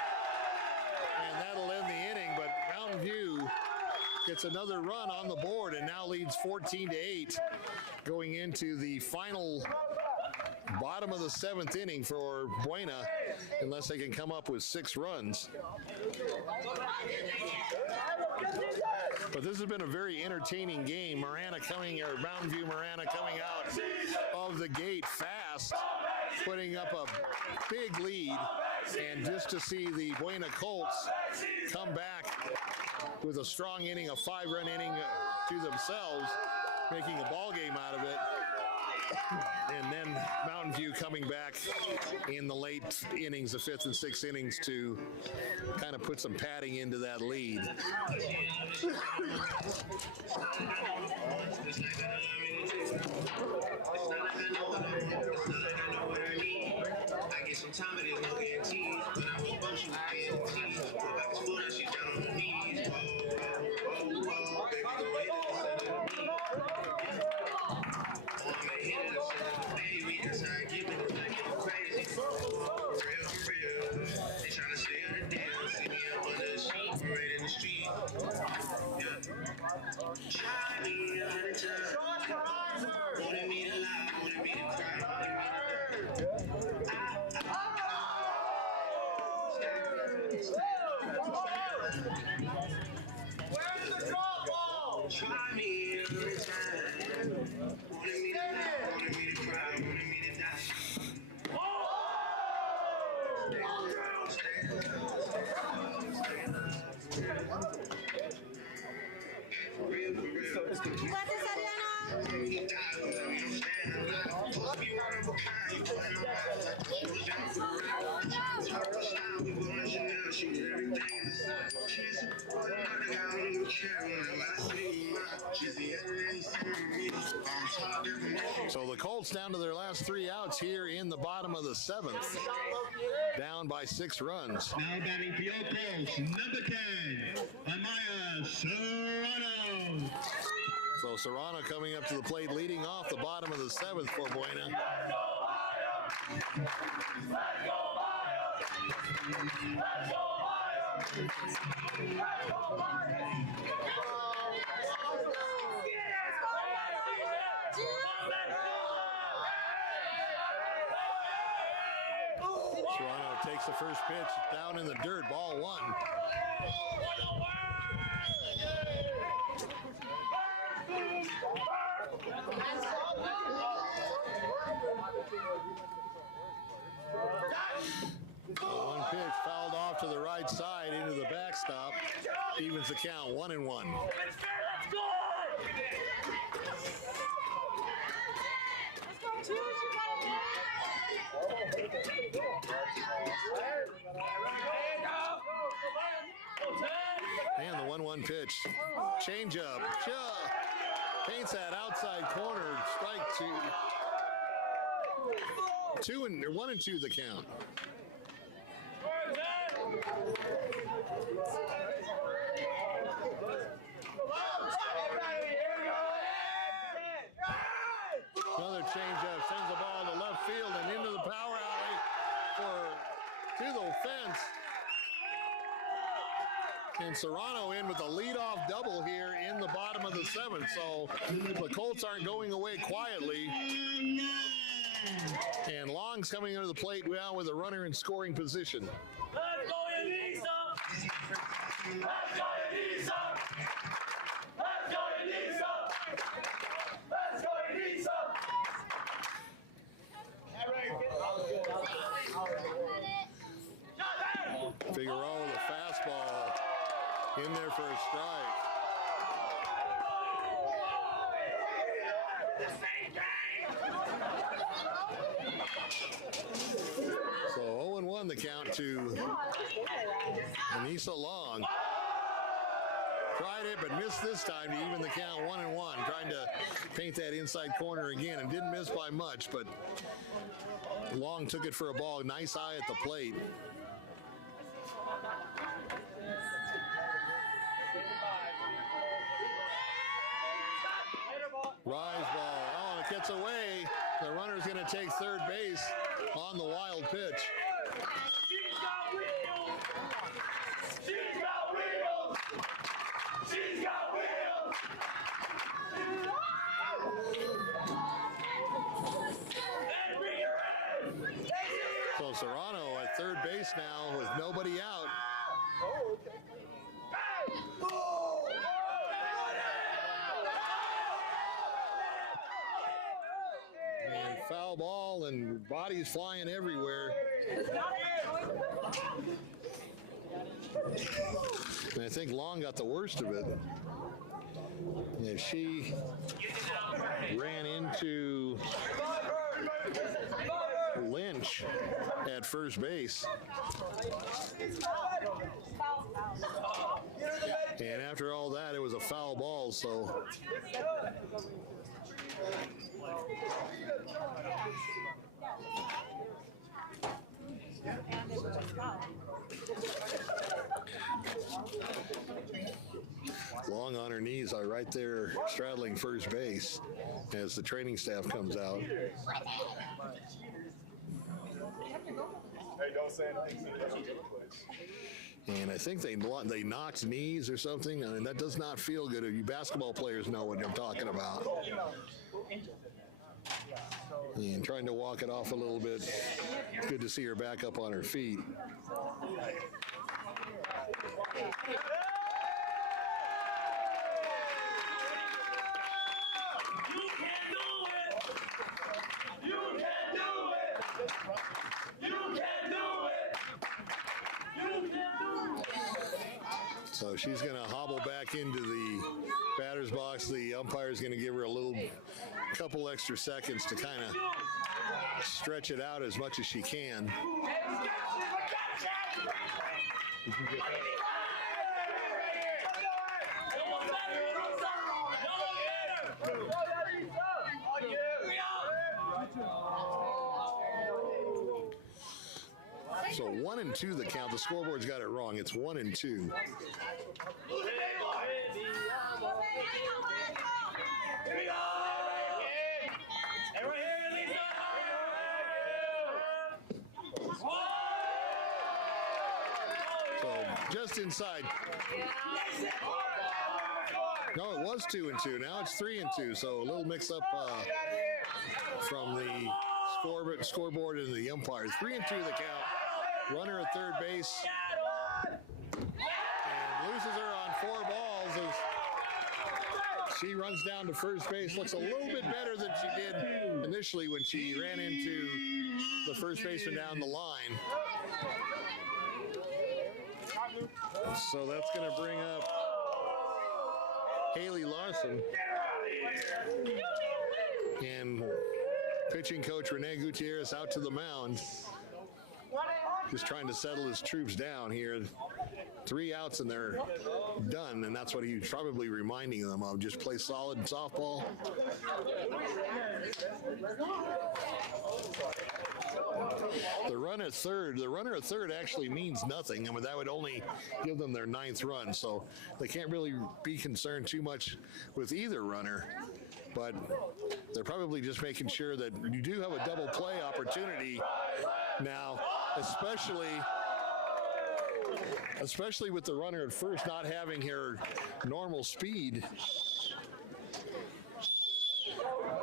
And that'll end the inning, but Mountain View gets another run on the board and now leads 14-8 going into the final bottom of the 7th inning for Buena, unless they can come up with 6 runs. But this has been a very entertaining game. Mountain View Marana coming out of the gate fast, putting up a big lead. And just to see the Buena Colts come back with a strong inning, a 5-run inning to themselves, making a ball game out of it. And then Mountain View coming back in the late innings, the 5th and 6th innings, to kind of put some padding into that lead. I get some time, but there's no guarantee. When I was broke, she was guaranteed. Go back to school, now she down on her knees. Whoa, whoa, whoa, baby, go hit it, send it to me. I'm a hitter, send it to baby. That's how I give it, I get it crazy. For real, for real. They tryna stay on the deal. See me up on the sheet, right in the street. Yeah. Try me 100 times. Wanted me to lie, wanted me to cry, wanted me to So the Colts down to their last 3 outs here in the bottom of the 7th, down by 6 runs. Now batting for your Colts, number 10, Amaya Serrano. So Serrano coming up to the plate, leading off the bottom of the 7th for Buena. Serrano takes the first pitch down in the dirt, ball 1. One pitch fouled off to the right side into the backstop. Evens the count, 1-1. And the 1-1 pitch. Change up. Paints that outside corner. Strike 1 and 2 the count. Another changeup sends the ball to left field and into the power alley to the fence. And Serrano in with a leadoff double here in the bottom of the 7th. So the Colts aren't going away quietly. And Long's coming under the plate now with a runner in scoring position. Let's go, Elisa! Let's go, Elisa! Let's go, Elisa! Let's go, Elisa! Figueroa with a fastball in there for a strike. So 0-1 the count to Anissa Long. Tried it, but missed this time to even the count 1-1. Trying to paint that inside corner again and didn't miss by much, but Long took it for a ball. Nice eye at the plate. Rise ball. Oh, it gets away. The runner's going to take third base on the wild pitch. She's got wheels! She's got wheels! She's got wheels! And bring her in! So Serrano at third base now with nobody out. And foul ball and bodies flying everywhere. And I think Long got the worst of it. And she ran into Lynch at first base. And after all that, it was a foul ball, so. Long on her knees are right there straddling first base as the training staff comes out. Hey, don't say anything. And I think they knocked knees or something. I mean, that does not feel good. You basketball players know what I'm talking about. And trying to walk it off a little bit. Good to see her back up on her feet. So she's going to hobble back into the batter's box. The umpire's going to give her a couple extra seconds to kind of stretch it out as much as she can. So 1-2 the count. The scoreboard's got it wrong. It's 1-2. So just inside. No, it was 2-2. Now it's 3-2. So a little mix up from the scoreboard and the umpire. 3-2 the count. Runner at third base. And loses her on 4 balls as she runs down to first base. Looks a little bit better than she did initially when she ran into the first baseman down the line. So that's going to bring up Haley Larson. And pitching coach Rene Gutierrez out to the mound. Just trying to settle his troops down here. 3 outs and they're done, and that's what he's probably reminding them of. Just play solid softball. The runner at third actually means nothing. I mean, that would only give them their 9th run, so they can't really be concerned too much with either runner. But they're probably just making sure that you do have a double play opportunity now, especially with the runner at first not having her normal speed.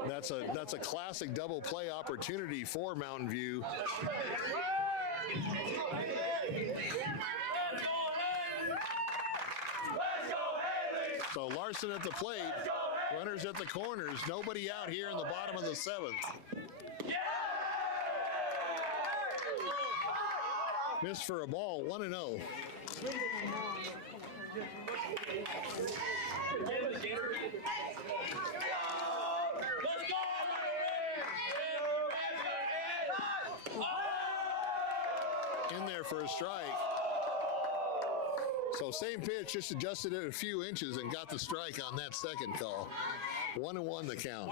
That's a classic double play opportunity for Mountain View. So Larson at the plate, runners at the corners, nobody out here in the bottom of the 7th. Missed for a ball, 1-0. In there for a strike. So same pitch, just adjusted it a few inches and got the strike on that second call. 1-1 the count.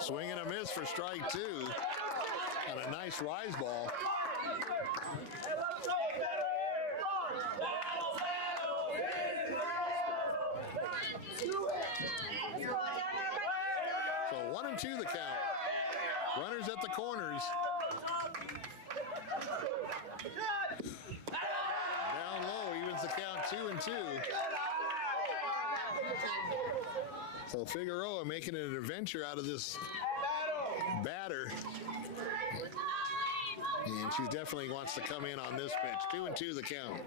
Swing and a miss for strike 2. And a nice rise ball. So 1-2 the count. Runners at the corners. Down low, evens the count 2-2. So Figueroa making an adventure out of this batter. And she definitely wants to come in on this pitch. 2-2 the count.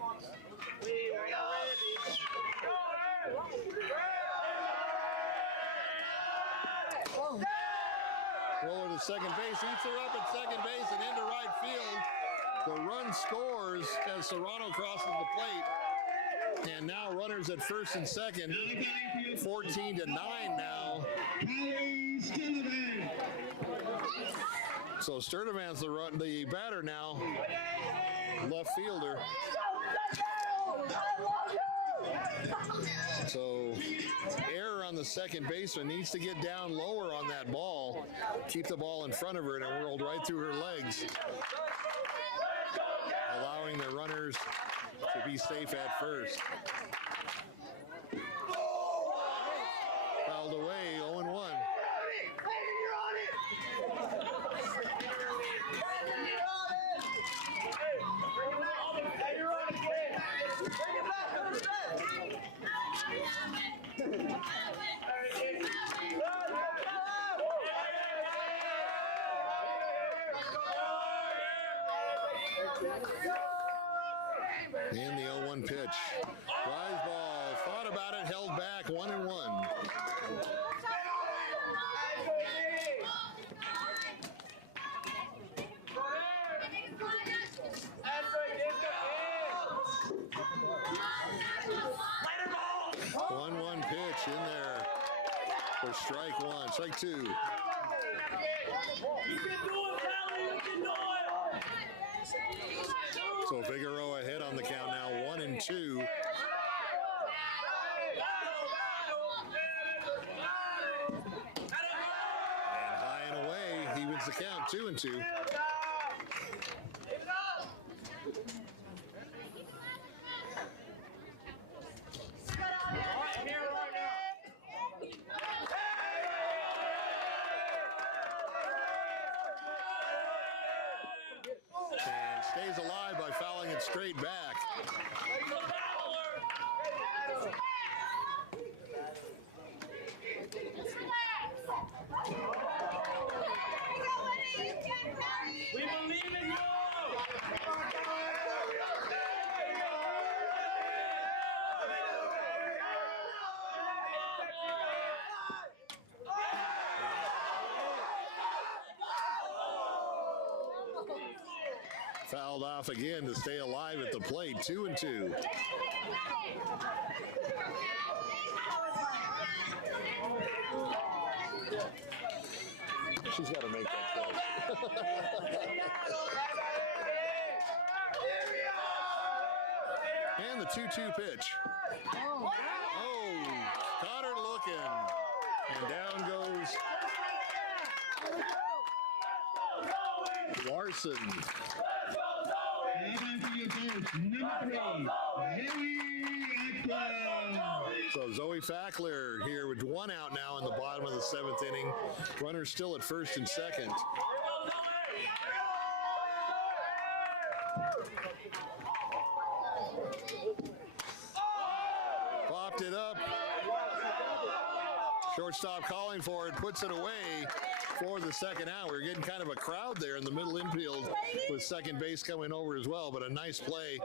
Roller to second base, eats her up at second base and into right field. The run scores as Serrano crosses the plate. And now runners at first and second. 14-9 now. So Sturdivant's the batter now. Left fielder. So error on the second baseman, needs to get down lower on that ball, keep the ball in front of her, and it rolled right through her legs, allowing the runners to be safe at first. Fouled away, 0-1. And the 0-1 pitch. Rise ball, thought about it, held back, 1-1. Strike one, strike two. You can do it, Callie. You can do it. So Figueroa ahead on the count now, 1-2. And high and away, he wins the count, 2-2. And stays alive by fouling it straight back. We believe in you. Fouled off again to stay alive at the plate, 2-2. She's got to make that catch. And the 2-2 pitch. Oh, caught her looking. And down goes Larson. So Zoe Fackler here with one out now in the bottom of the seventh inning. Runners still at first and second. Popped it up. Shortstop calling for it, puts it away for the second out. We're getting kind of a crowd there in the middle infield with second base coming over as well, but a nice play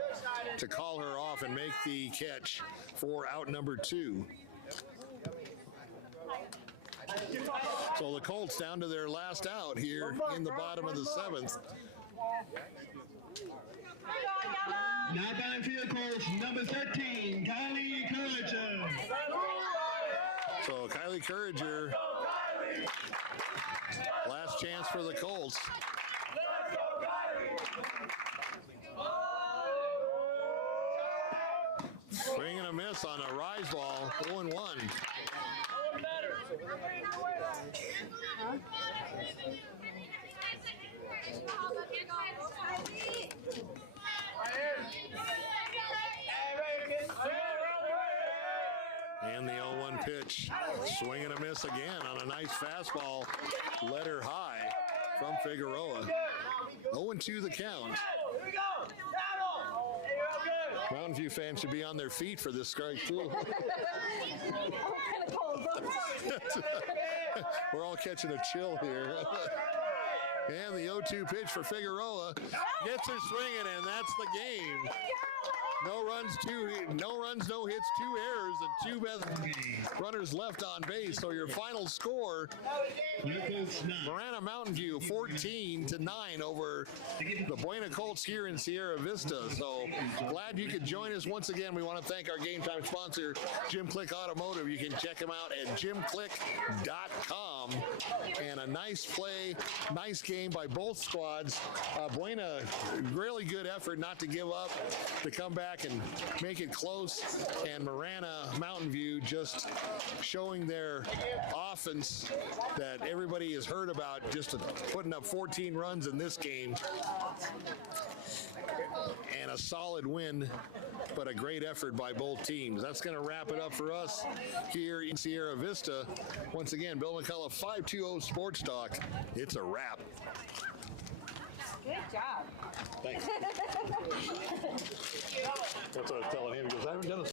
to call her off and make the catch for out number 2. So the Colts down to their last out here in the bottom of the seventh. Now batting for your Colts, number 13, Kylie Courager. So Kylie Courager, last chance for the Colts. Swing and a miss on a rise ball, 0-1. And the 0-1 pitch, swing and a miss again on a nice fastball, led her high from Figueroa. 0-2 the count. Mountain View fans should be on their feet for this strike too. We're all catching a chill here. And the 0-2 pitch for Figueroa gets her swinging, and that's the game. No runs, no hits, 2 errors, and 2 runners left on base. So your final score, Marana Mountain View 14-9 over the Buena Colts here in Sierra Vista. So glad you could join us once again. We want to thank our game time sponsor, Jim Click Automotive. You can check them out at jimclick.com. And a nice play, nice game by both squads. Buena, really good effort not to give up, to come back and make it close, and Marana Mountain View just showing their offense that everybody has heard about, just putting up 14 runs in this game. And a solid win, but a great effort by both teams. That's going to wrap it up for us here in Sierra Vista. Once again, Bill McCullough, 520 Sports Talk. It's a wrap. Good job. Thanks. That's what I was telling him. He goes, I haven't done a